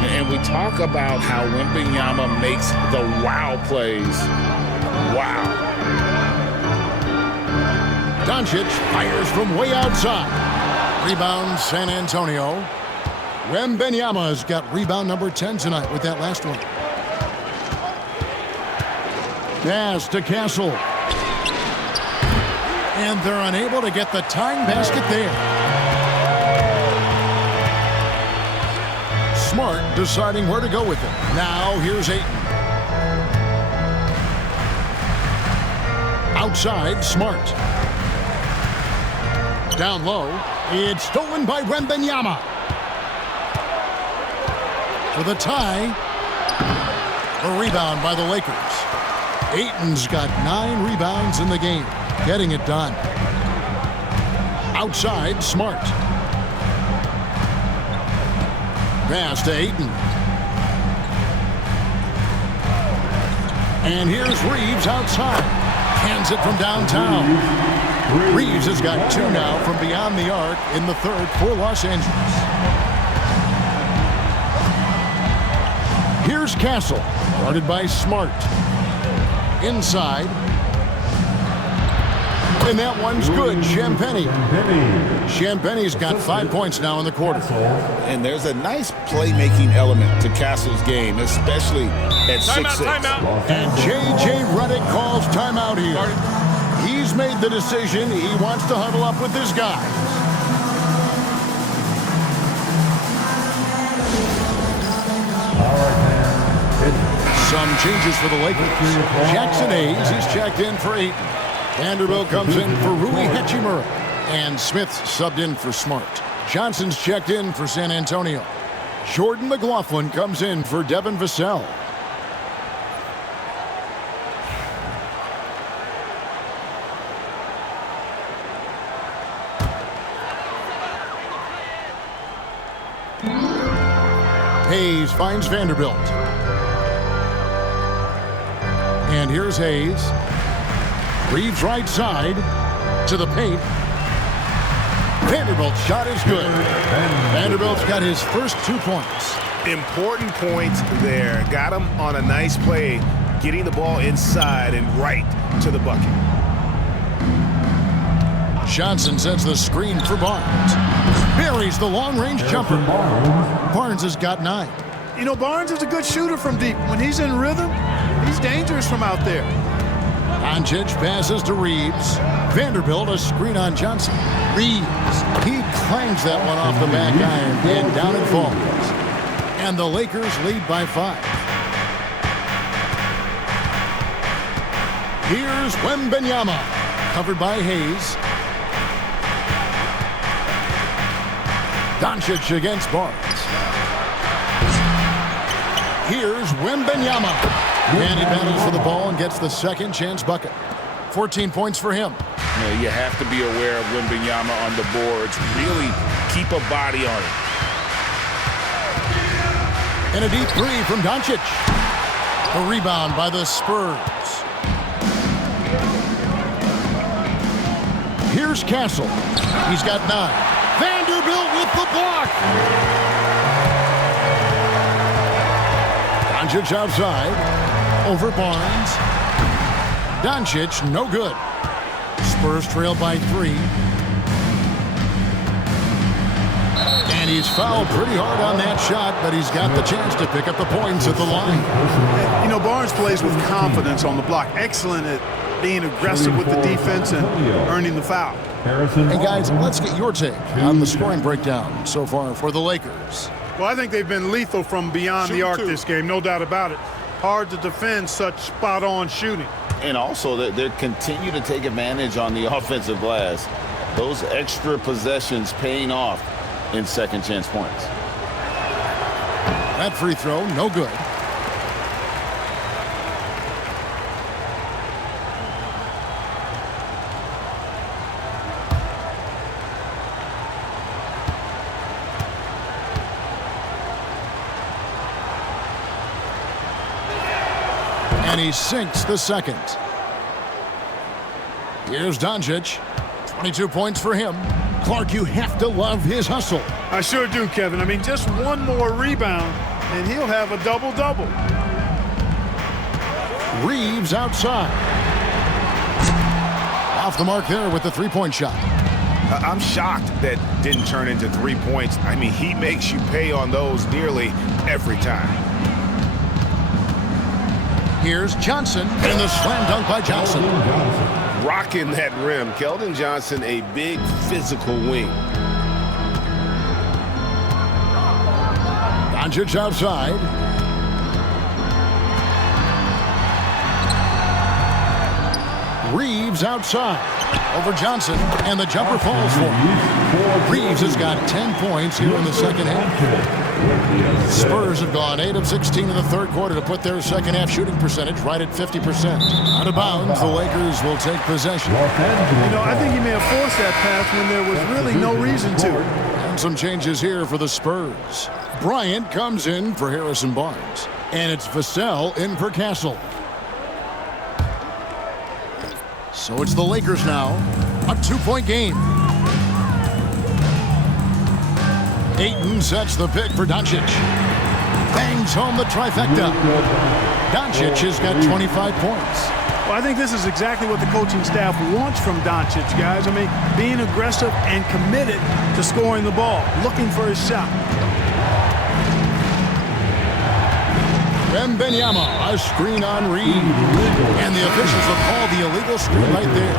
And we talk about how Wembanyama makes the wow plays. Wow. Doncic fires from way outside. Rebound San Antonio. Wembanyama's got rebound number 10 tonight with that last one. Pass to Castle. And they're unable to get the tying basket there. Smart deciding where to go with it. Now here's Ayton. Outside, Smart. Down low. It's stolen by Wembanyama. For the tie. The rebound by the Lakers. Ayton's got 9 rebounds in the game. Getting it done. Outside, Smart. Pass to Ayton. And here's Reeves outside. Hands it from downtown. Reeves has got 2 now from beyond the arc in the 3rd for Los Angeles. Here's Castle. Guarded by Smart. Inside. And that one's good. Champagny. Champagny's got 5 points now in the quarter. And there's a nice playmaking element to Castle's game, especially at 6'6". And J.J. Redick calls timeout here. He's made the decision. He wants to huddle up with his guys. Some changes for the Lakers. Jackson Hayes, he's checked in for Ayton. Vanderbilt comes in for Rui Hachimura. And Smith subbed in for Smart. Johnson's checked in for San Antonio. Jordan McLaughlin comes in for Devin Vassell. Hayes finds Vanderbilt. And here's Hayes. Reeves right side to the paint. Vanderbilt's shot is good. Vanderbilt's got his first 2 points. Important points there. Got him on a nice play, getting the ball inside and right to the bucket. Johnson sets the screen for Barnes. Buries the long-range jumper. Barnes has got 9. You know, Barnes is a good shooter from deep. When he's in rhythm, he's dangerous from out there. Doncic passes to Reeves. Vanderbilt a screen on Johnson. Reeves, he clangs that one off the back iron, and down it falls. And the Lakers lead by 5. Here's Wembanyama, covered by Hayes. Doncic against Barnes. Here's Wembanyama. And he battles for the ball and gets the second chance bucket. 14 points for him. You have to be aware of Wembanyama on the boards. Really keep a body on it. And a deep 3 from Doncic. The rebound by the Spurs. Here's Castle. He's got 9. Vanderbilt with the block. Doncic outside. Over Barnes. Doncic, no good. Spurs trail by 3. And he's fouled pretty hard on that shot, but he's got the chance to pick up the points at the line. You know, Barnes plays with confidence on the block. Excellent at being aggressive with the defense and earning the foul. Hey, guys, let's get your take on the scoring breakdown so far for the Lakers. Well, I think they've been lethal from beyond the arc this game, no doubt about it. Hard to defend such spot-on shooting. And also, they continue to take advantage on the offensive glass. Those extra possessions paying off in second chance points. That free throw, no good. And he sinks the second. Here's Doncic. 22 points for him. Clark, you have to love his hustle. I sure do, Kevin. I mean, just one more rebound, and he'll have a double-double. Reeves outside. Off the mark there with the three-point shot. I'm shocked that didn't turn into 3 points. I mean, he makes you pay on those nearly every time. Here's Johnson, and the slam dunk by Johnson. Rocking that rim. Keldon Johnson, a big physical wing. Doncic outside. Reeves outside. Over Johnson, and the jumper falls for him. Reeves has got 10 points here in the second half. Spurs have gone 8 of 16 in the third quarter to put their second half shooting percentage right at 50%. Out of bounds, the Lakers will take possession. You know, I think he may have forced that pass when there was really no reason to. And some changes here for the Spurs. Bryant comes in for Harrison Barnes. And it's Vassell in for Castle. So it's the Lakers now. A 2-point game. Ayton sets the pick for Doncic. Bangs home the trifecta. Doncic has got 25 points. Well, I think this is exactly what the coaching staff wants from Doncic, guys. I mean, being aggressive and committed to scoring the ball, looking for his shot. Wembanyama, a screen on Reed. And the officials have called the illegal screen right there.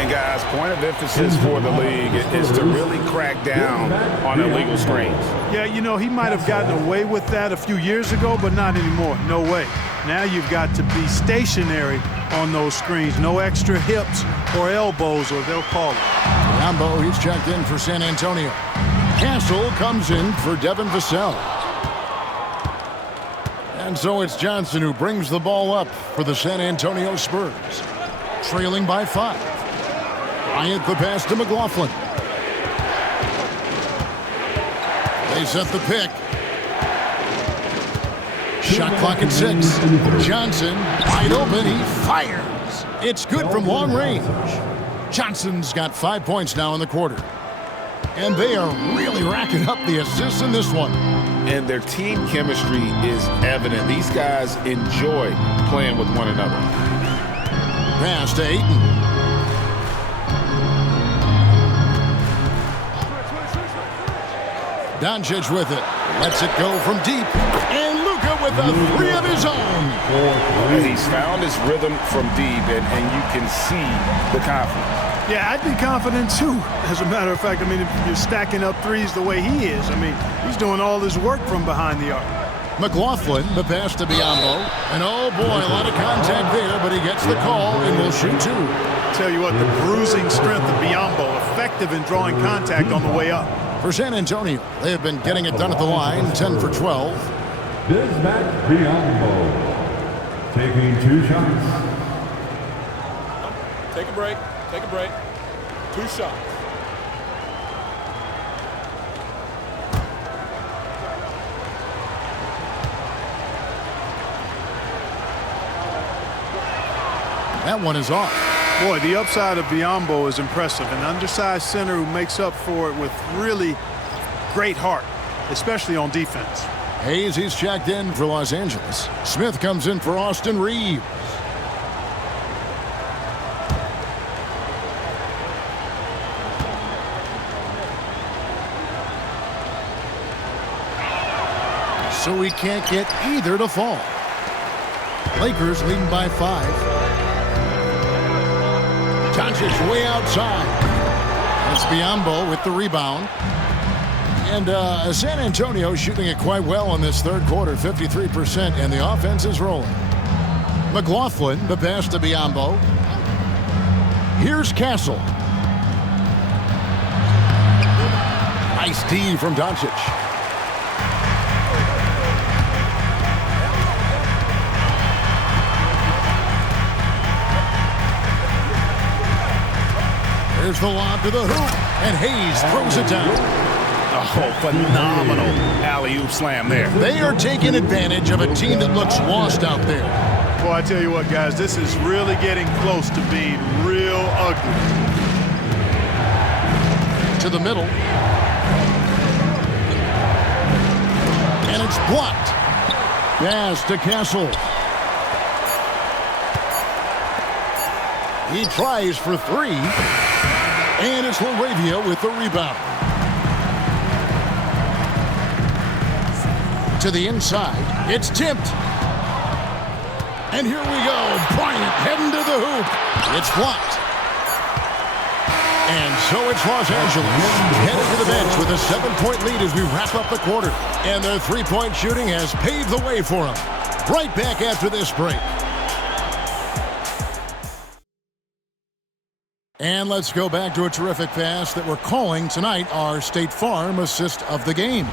And guys, point of emphasis for the league is to really crack down on illegal screens. Yeah, you know, he might have gotten away with that a few years ago, but not anymore. No way. Now you've got to be stationary on those screens. No extra hips or elbows, or they'll call it. Rambo, he's checked in for San Antonio. Castle comes in for Devin Vassell. And so it's Johnson who brings the ball up for the San Antonio Spurs. Trailing by 5. Bryant the pass to McLaughlin. They set the pick. Shot clock at 6. Johnson, wide open, he fires. It's good from long range. Johnson's got 5 points now in the quarter. And they are really racking up the assists in this one. And their team chemistry is evident. These guys enjoy playing with one another. Pass to Ayton. Doncic with it. Lets it go from deep. And Luka with a 3 of his own. And he's found his rhythm from deep, and you can see the confidence. Yeah, I'd be confident too. As a matter of fact, I mean, if you're stacking up threes the way he is, I mean, he's doing all his work from behind the arc. McLaughlin, the pass to Biyombo. And oh boy, a lot of contact there, but he gets the call and will shoot 2. Tell you what, the bruising strength of Biyombo, effective in drawing contact on the way up. For San Antonio, they have been getting it done at the line, 10 for 12. Bismack Biyombo taking 2 shots. Take a break. Take a break. 2 shots. That one is off. Boy, the upside of Biyombo is impressive. An undersized center who makes up for it with really great heart, especially on defense. Hayes, he's checked in for Los Angeles. Smith comes in for Austin Reeves. So we can't get either to fall. Lakers leading by 5. Doncic way outside. It's Biyombo with the rebound. And San Antonio shooting it quite well in this third quarter, 53%, and the offense is rolling. McLaughlin, the pass to Biyombo. Here's Castle. Nice D from Doncic. There's the lob to the hoop, and Hayes throws it down. Oh, phenomenal alley-oop slam there. They are taking advantage of a team that looks lost out there. Boy, I tell you what, guys, this is really getting close to being real ugly. To the middle. And it's blocked. Pass to Castle. He tries for 3. And it's LaRavia with the rebound. To the inside. It's tipped. And here we go. Bryant heading to the hoop. It's blocked. And so it's Los Angeles headed to the bench with a 7-point lead as we wrap up the quarter. And their 3-point shooting has paved the way for them. Right back after this break. And let's go back to a terrific pass that we're calling tonight our State Farm assist of the game.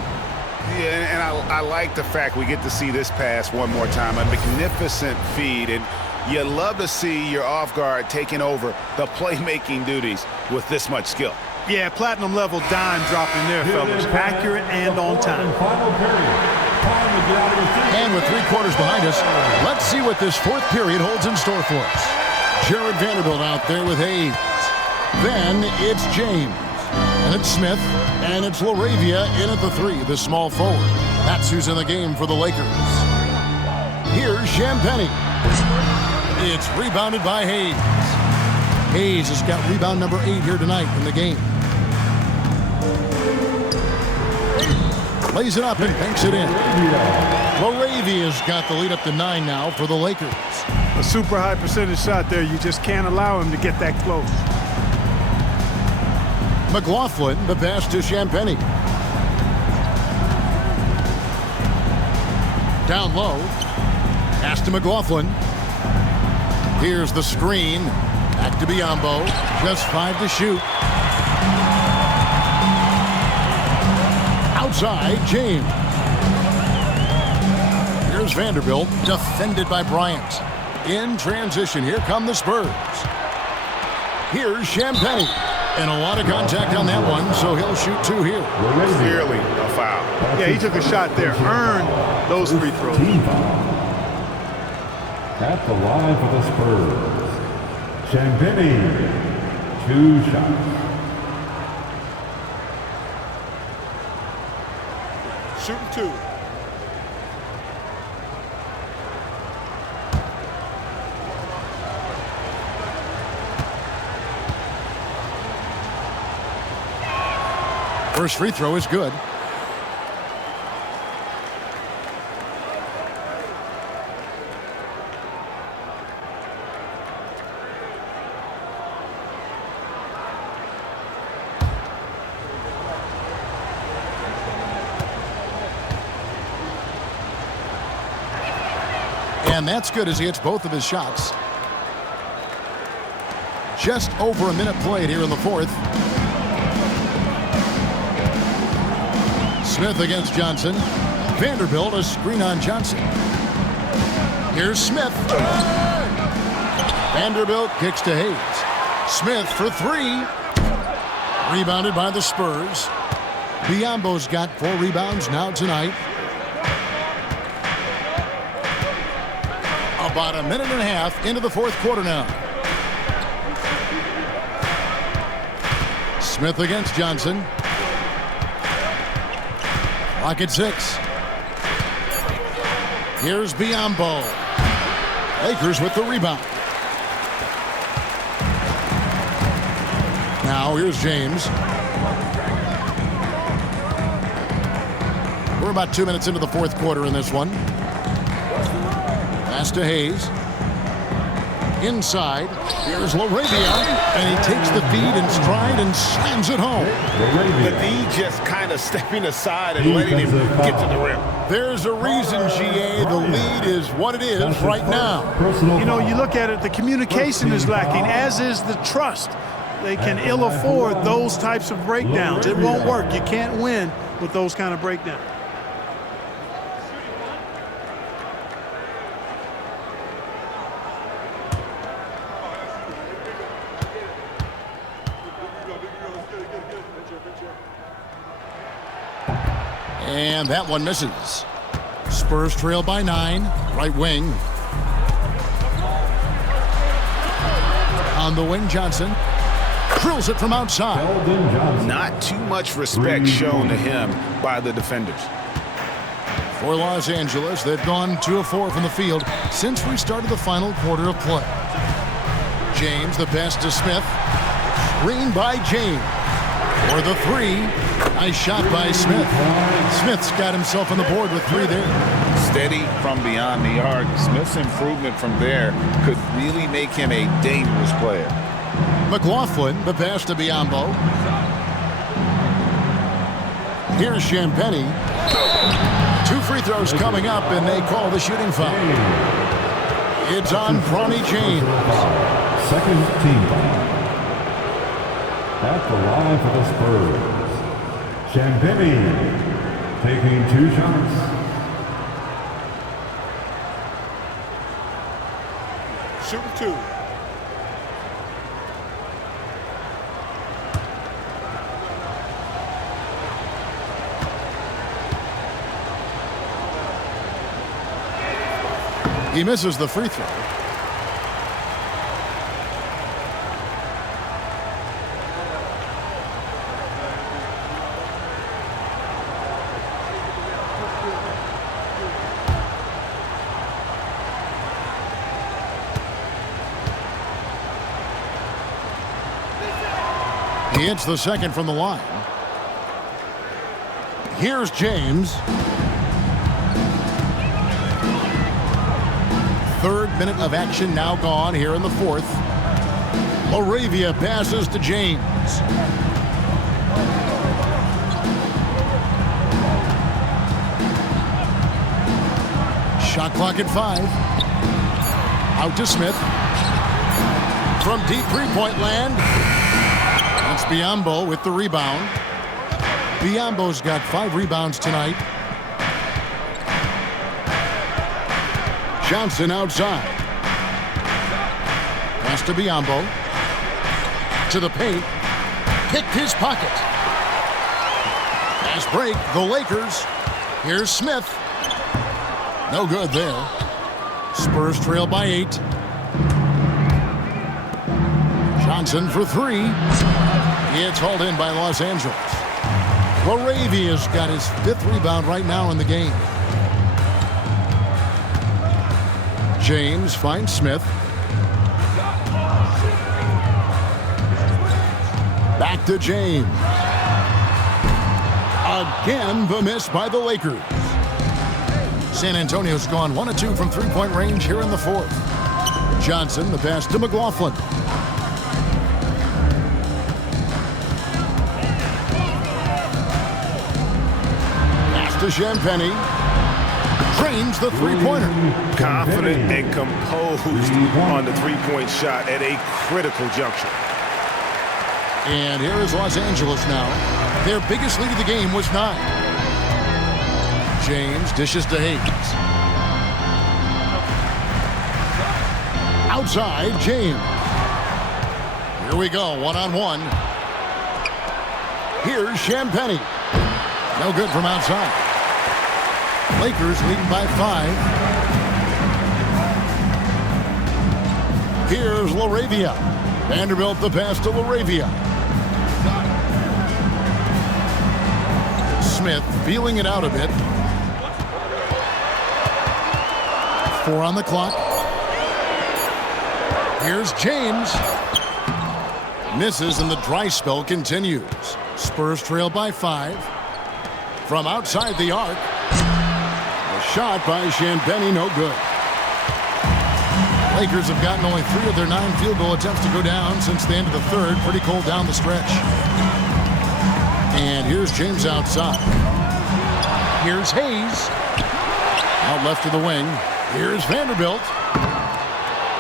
Yeah, and I like the fact we get to see this pass one more time. A magnificent feed, and you love to see your off guard taking over the playmaking duties with this much skill. Yeah, platinum level dime dropping there, fellas. Accurate and on time. And with 3 quarters behind us, let's see what this 4th period holds in store for us. Jared Vanderbilt out there with Hayes. Then it's James. And it's Smith. And it's LaRavia in at the 3, the small forward. That's who's in the game for the Lakers. Here's Champagnie. It's rebounded by Hayes. Hayes has got rebound number 8 here tonight in the game. Lays it up and banks it in. LaRavia's got the lead up to 9 now for the Lakers. A super high percentage shot there. You just can't allow him to get that close. McLaughlin, the pass to Champagnie. Down low. Pass to McLaughlin. Here's the screen. Back to Biyombo. Just 5 to shoot. Outside, James. Here's Vanderbilt, defended by Bryant. In transition, here come the Spurs. Here's Champagnie. And a lot of contact on that one, so he'll shoot 2 here. Clearly a foul. Yeah, he took a shot there, earned those free throws. At the line for the Spurs, Chambini, 2 shots. Shooting 2. First free throw is good. And that's good as he hits both of his shots. Just over a minute played here in the 4th. Smith against Johnson. Vanderbilt a screen on Johnson. Here's Smith. Vanderbilt kicks to Hayes. Smith for 3. Rebounded by the Spurs. Biyombo's got 4 rebounds now tonight. About a minute and a half into the 4th quarter now. Smith against Johnson. Clock at 6. Here's Biyombo. Lakers with the rebound. Now here's James. We're about 2 minutes into the 4th quarter in this one. Pass to Hayes. Inside. Here's LaRavia. And he takes the feed in stride and slams it home. The D just kind of stepping aside and letting him get to the rim. There's a reason, GA, the lead is what it is right now. You know, you look at it, the communication is lacking, as is the trust. They can ill afford those types of breakdowns. It won't work. You can't win with those kind of breakdowns. And that one misses. Spurs trail by 9. Right wing. On the wing, Johnson drills it from outside. Not too much respect shown to him by the defenders. For Los Angeles, they've gone 2 of 4 from the field since we started the final quarter of play. James, the pass to Smith. Screen by James. For the 3. Nice shot by Smith. Smith's got himself on the board with 3 there. Steady from beyond the arc. Smith's improvement from there could really make him a dangerous player. McLaughlin, the pass to Biyombo. Here's Champagny. 2 free throws coming up, and they call the shooting foul. It's on Bronny James. Second team foul. At the line for the Spurs, Chambini taking 2 shots. Shooting 2. He misses the free throw. He hits the second from the line. Here's James. 3rd minute of action now gone here in the 4th. LaRavia passes to James. Shot clock at 5. Out to Smith. From deep 3-point land. That's Biyombo with the rebound. Biyombo's got 5 rebounds tonight. Johnson outside. Pass to Biyombo. To the paint. picked his pocket. Fast break, the Lakers. Here's Smith. No good there. Spurs trail by 8. Johnson for 3. It's hauled in by Los Angeles. Laravia's got his 5th rebound right now in the game. James finds Smith. Back to James. Again, the miss by the Lakers. San Antonio's gone 1 of 2 from three-point range here in the 4th. Johnson, the pass to McLaughlin. Pass to Champagny. Drains the three-pointer. Confident and composed on the three-point shot at a critical juncture. And here is Los Angeles now. Their biggest lead of the game was 9. James dishes to Hayes. Outside, James. Here we go, one-on-one. Here's Champagny. No good from outside. Lakers leading by 5. Here's Laravia. Vanderbilt the pass to Laravia. Smith feeling it out a bit. 4 on the clock. Here's James. Misses and the dry spell continues. Spurs trail by 5. From outside the arc. A shot by Champagny, no good. Lakers have gotten only 3 of their 9 field goal attempts to go down since the end of the 3rd. Pretty cold down the stretch. And here's James outside. Here's Hayes. Out left to the wing. Here's Vanderbilt.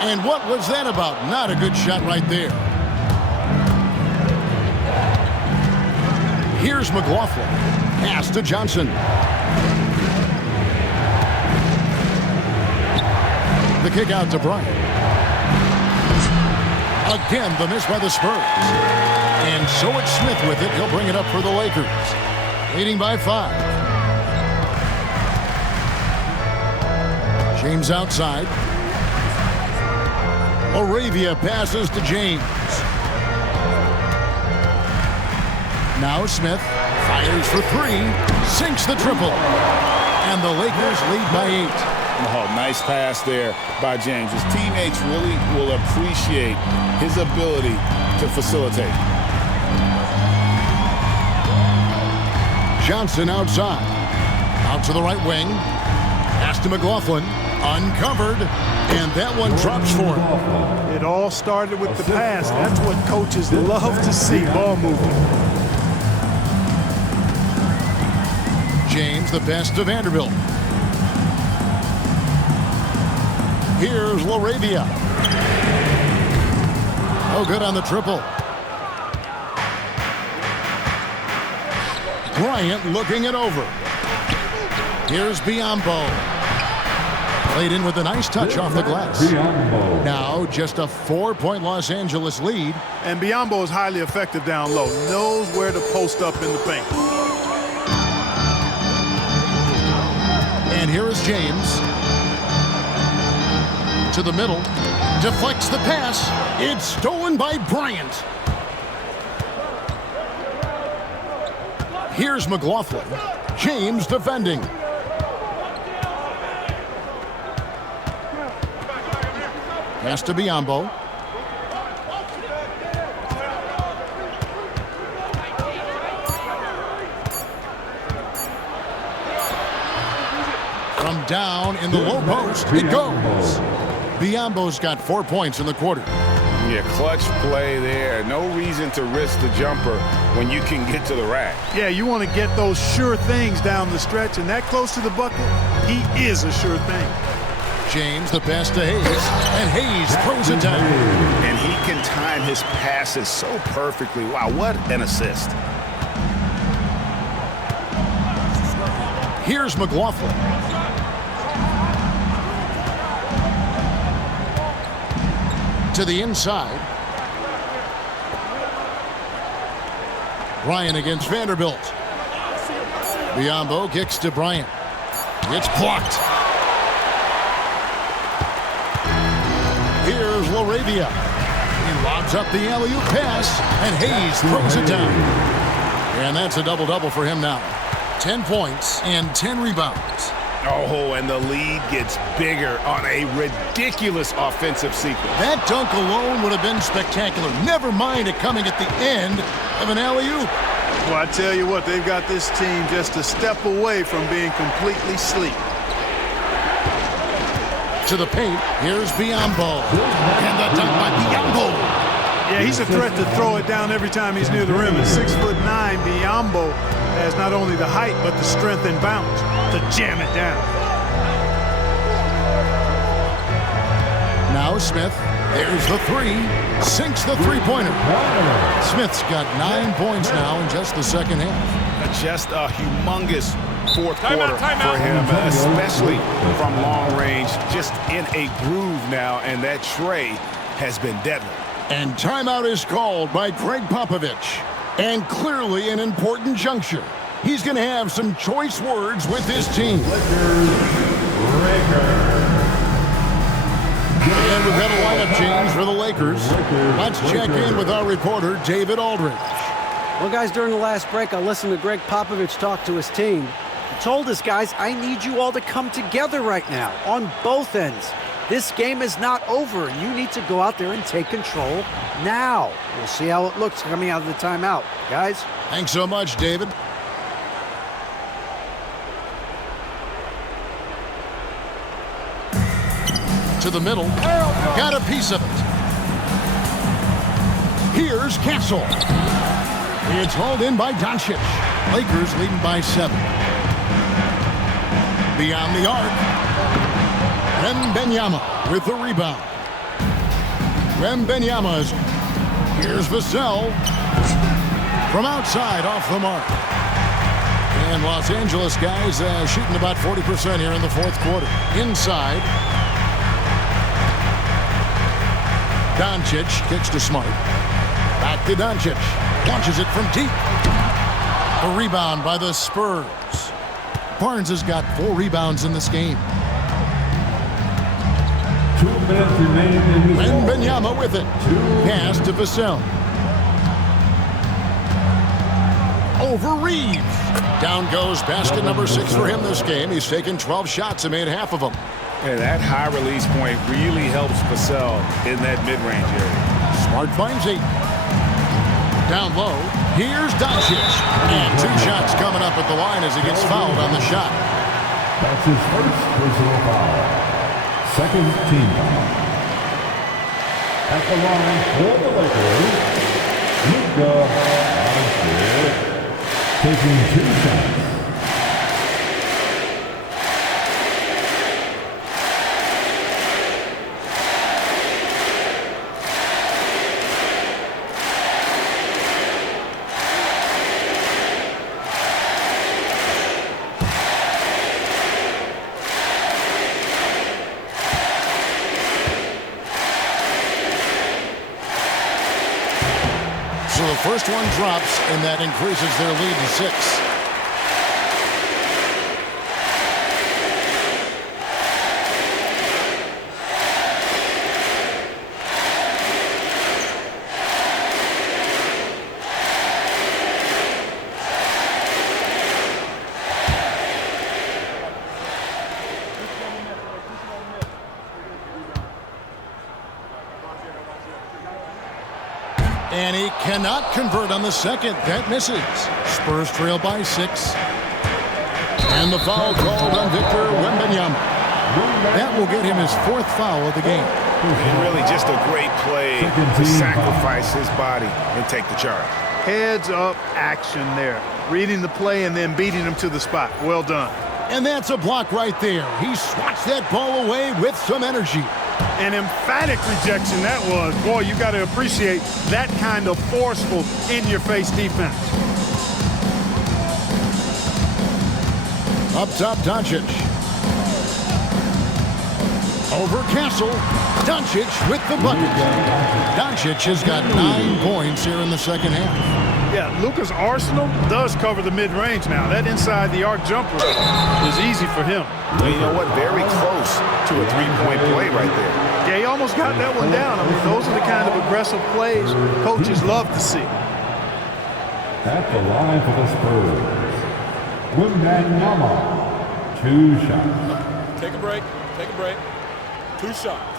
And what was that about? Not a good shot right there. Here's McLaughlin. Pass to Johnson. The kick out to Bryant. Again, the miss by the Spurs. And so it's Smith with it. He'll bring it up for the Lakers. Leading by 5. James outside. Laravia passes to James. Now Smith fires for 3. Sinks the triple. And the Lakers lead by 8. Oh, nice pass there by James. His teammates really will appreciate his ability to facilitate. Johnson outside. Out to the right wing. Pass to McLaughlin. Uncovered. And that one drops for him. It all started with the pass. That's what coaches love to see, ball movement. James, the pass to Vanderbilt. Here's Laravia. No good on the triple. Bryant looking it over. Here's Biyombo. Played in with a nice touch off the glass. Now just a 4-point Los Angeles lead. And Biyombo is highly effective down low. Knows where to post up in the paint. And here is James. To the middle. Deflects the pass. It's stolen by Bryant. Here's McLaughlin. James defending. Pass to Biyombo. From down in the low post, it goes. Biyombo's got 4 points in the quarter. Yeah, clutch play there. No reason to risk the jumper when you can get to the rack. Yeah, you want to get those sure things down the stretch, and that close to the bucket, he is a sure thing. James, the pass to Hayes, and Hayes throws it down. And he can time his passes so perfectly. Wow, what an assist. Here's McLaughlin. To the inside. Bryant against Vanderbilt. Biyombo kicks to Bryant. It's blocked. Here's LaRavia. He lobs up the alley-oop pass, and Hayes throws it down. And that's a double-double for him now. 10 points and 10 rebounds. Oh, and the lead gets bigger on a ridiculous offensive sequence. That dunk alone would have been spectacular. Never mind it coming at the end of an alley-oop. Well, I tell you what, they've got this team just a step away from being completely asleep. To the paint, here's Biyombo. And the dunk by Biyombo. Yeah, he's a threat to throw it down every time he's near the rim. At 6'9", Biyombo has not only the height, but the strength and bounce to jam it down. Now Smith. There's the three. Sinks the three-pointer. Smith's got 9 points now in just the second half. Just a humongous fourth quarter for him, especially from long range. Just in a groove now, and that tray has been deadly. And timeout is called by Greg Popovich. And clearly an important juncture. He's going to have some choice words with his team. And we've got a lineup change for the Lakers. Let's check in with our reporter, David Aldridge. Well, guys, during the last break, I listened to Greg Popovich talk to his team. He told us, guys, I need you all to come together right now on both ends. This game is not over. You need to go out there and take control now. We'll see how it looks coming out of the timeout. Guys? Thanks so much, David. To the middle. Got a piece of it. Here's Castle. It's hauled in by Doncic. Lakers leading by 7. Beyond the arc. Wembanyama with the rebound. Wembanyama's. Here's Vassell. From outside, off the mark. And Los Angeles guys shooting about 40% here in the fourth quarter. Inside. Doncic kicks to Smart. Back to Doncic. Launches it from deep. A rebound by the Spurs. Barnes has got 4 rebounds in this game. 2 minutes remaining in this And Wembanyama with it. Pass to Vassell. Over Reeves. Down goes basket number 6 for him this game. He's taken 12 shots and made half of them. And that high release point really helps Vassell in that mid-range area. Smart finds 8. Down low. Here's Doncic. And 2 shots coming up at the line as he gets fouled on the shot. That's his first personal foul. Second team foul. At the line for the Lakers, Luka Doncic taking 2 shots. So the first one drops, and that increases their lead to 6. And he cannot convert on the second. That misses. Spurs trail by 6. And the foul called on Victor Wembanyama. That will get him his 4th foul of the game. And really just a great play to sacrifice his body and take the charge. Heads up action there. Reading the play and then beating him to the spot. Well done. And that's a block right there. He swats that ball away with some energy. An emphatic rejection that was. Boy, you got to appreciate that kind of forceful, in-your-face defense. Up top, Doncic. Over Castle. Doncic with the bucket. Doncic has got 9 points here in the second half. Yeah, Luka's arsenal does cover the mid-range now. That inside the arc jumper is easy for him. Well, you know what? Very close to a three-point play right there. Yeah, he almost got that one down. I mean, those are the kind of aggressive plays coaches love to see. At the line for the Spurs, Wembanyama, 2 shots. Take a break. Take a break. 2 shots.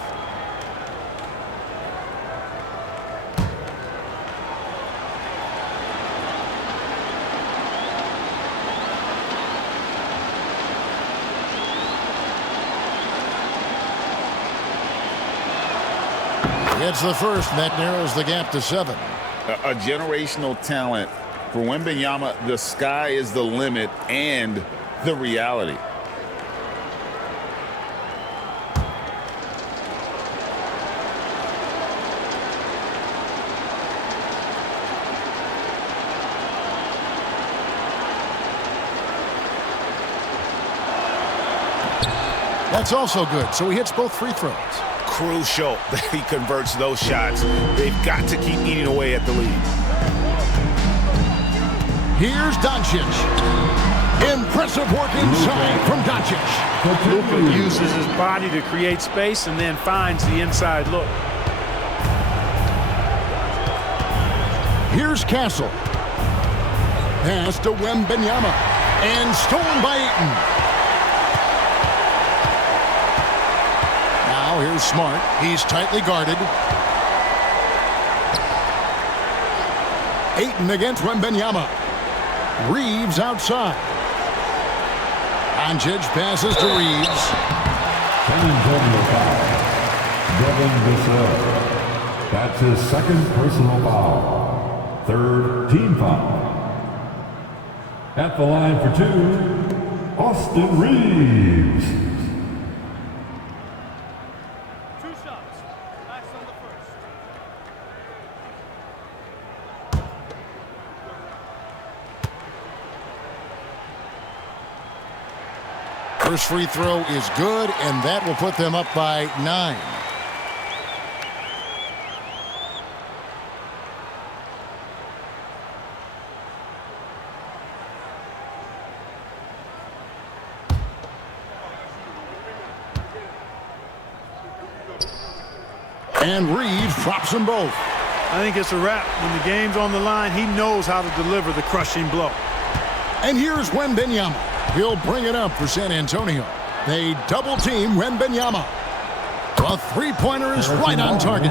It's the first, and that narrows the gap to 7. A generational talent. For Wembanyama, the sky is the limit and the reality. That's also good, so he hits both free throws. Crucial that he converts those shots. They've got to keep eating away at the lead. Here's Doncic. Impressive work inside from Doncic. Luka uses his body to create space and then finds the inside look. Here's Castle. Pass to Wembanyama. And stolen by Ayton. Now here's Smart. He's tightly guarded. Ayton against Wembanyama. Reeves outside. Doncic passes to Reeves. San Antonio foul. Devin Vassell. That's his 2nd personal foul. 3rd team foul. At the line for 2, Austin Reeves. 2 shots. Last on the first. First free throw is good, and that will put them up by 9. And Reeves drops them both. I think it's a wrap. When the game's on the line, he knows how to deliver the crushing blow. And here's Wembanyama. He'll bring it up for San Antonio. They double-team Wembanyama. The three-pointer is right on target.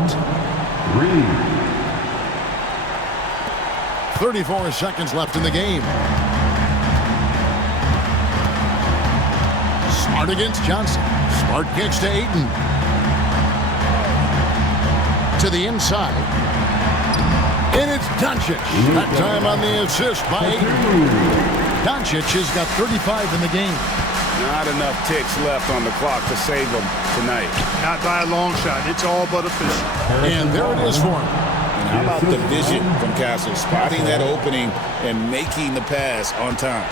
34 seconds left in the game. Smart against Johnson. Smart kicks to Ayton. To the inside. And it's Doncic. That time on the assist by Ayton. Doncic has got 35 in the game. Not enough ticks left on the clock to save them tonight. Not by a long shot. It's all but official. And there it is for him. And how about the vision from Castle, spotting that opening and making the pass on time.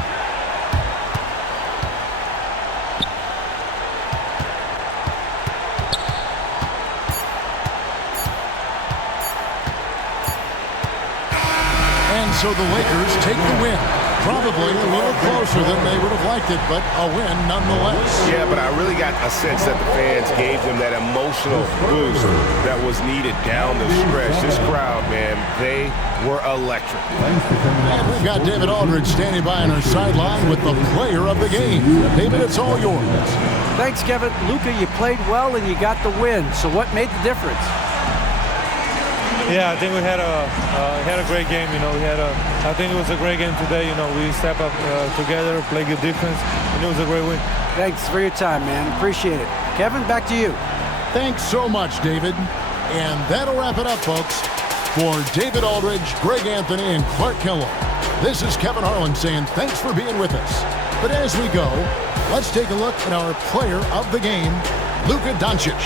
And so the Lakers take the win. Probably a little closer than they would have liked it, but a win nonetheless. Yeah, but I really got a sense that the fans gave them that emotional boost that was needed down the stretch. This crowd, man, they were electric. And we've got David Aldridge standing by on our sideline with the player of the game. David, it's all yours. Thanks, Kevin. Luka, you played well and you got the win. So what made the difference? Yeah, I think we had a great game. You know, I think it was a great game today. You know, we step up together, play good defense, and it was a great win. Thanks for your time, man. Appreciate it. Kevin, back to you. Thanks so much, David. And that'll wrap it up, folks. For David Aldridge, Greg Anthony, and Clark Kellogg, this is Kevin Harlan saying thanks for being with us. But as we go, let's take a look at our player of the game, Luka Doncic.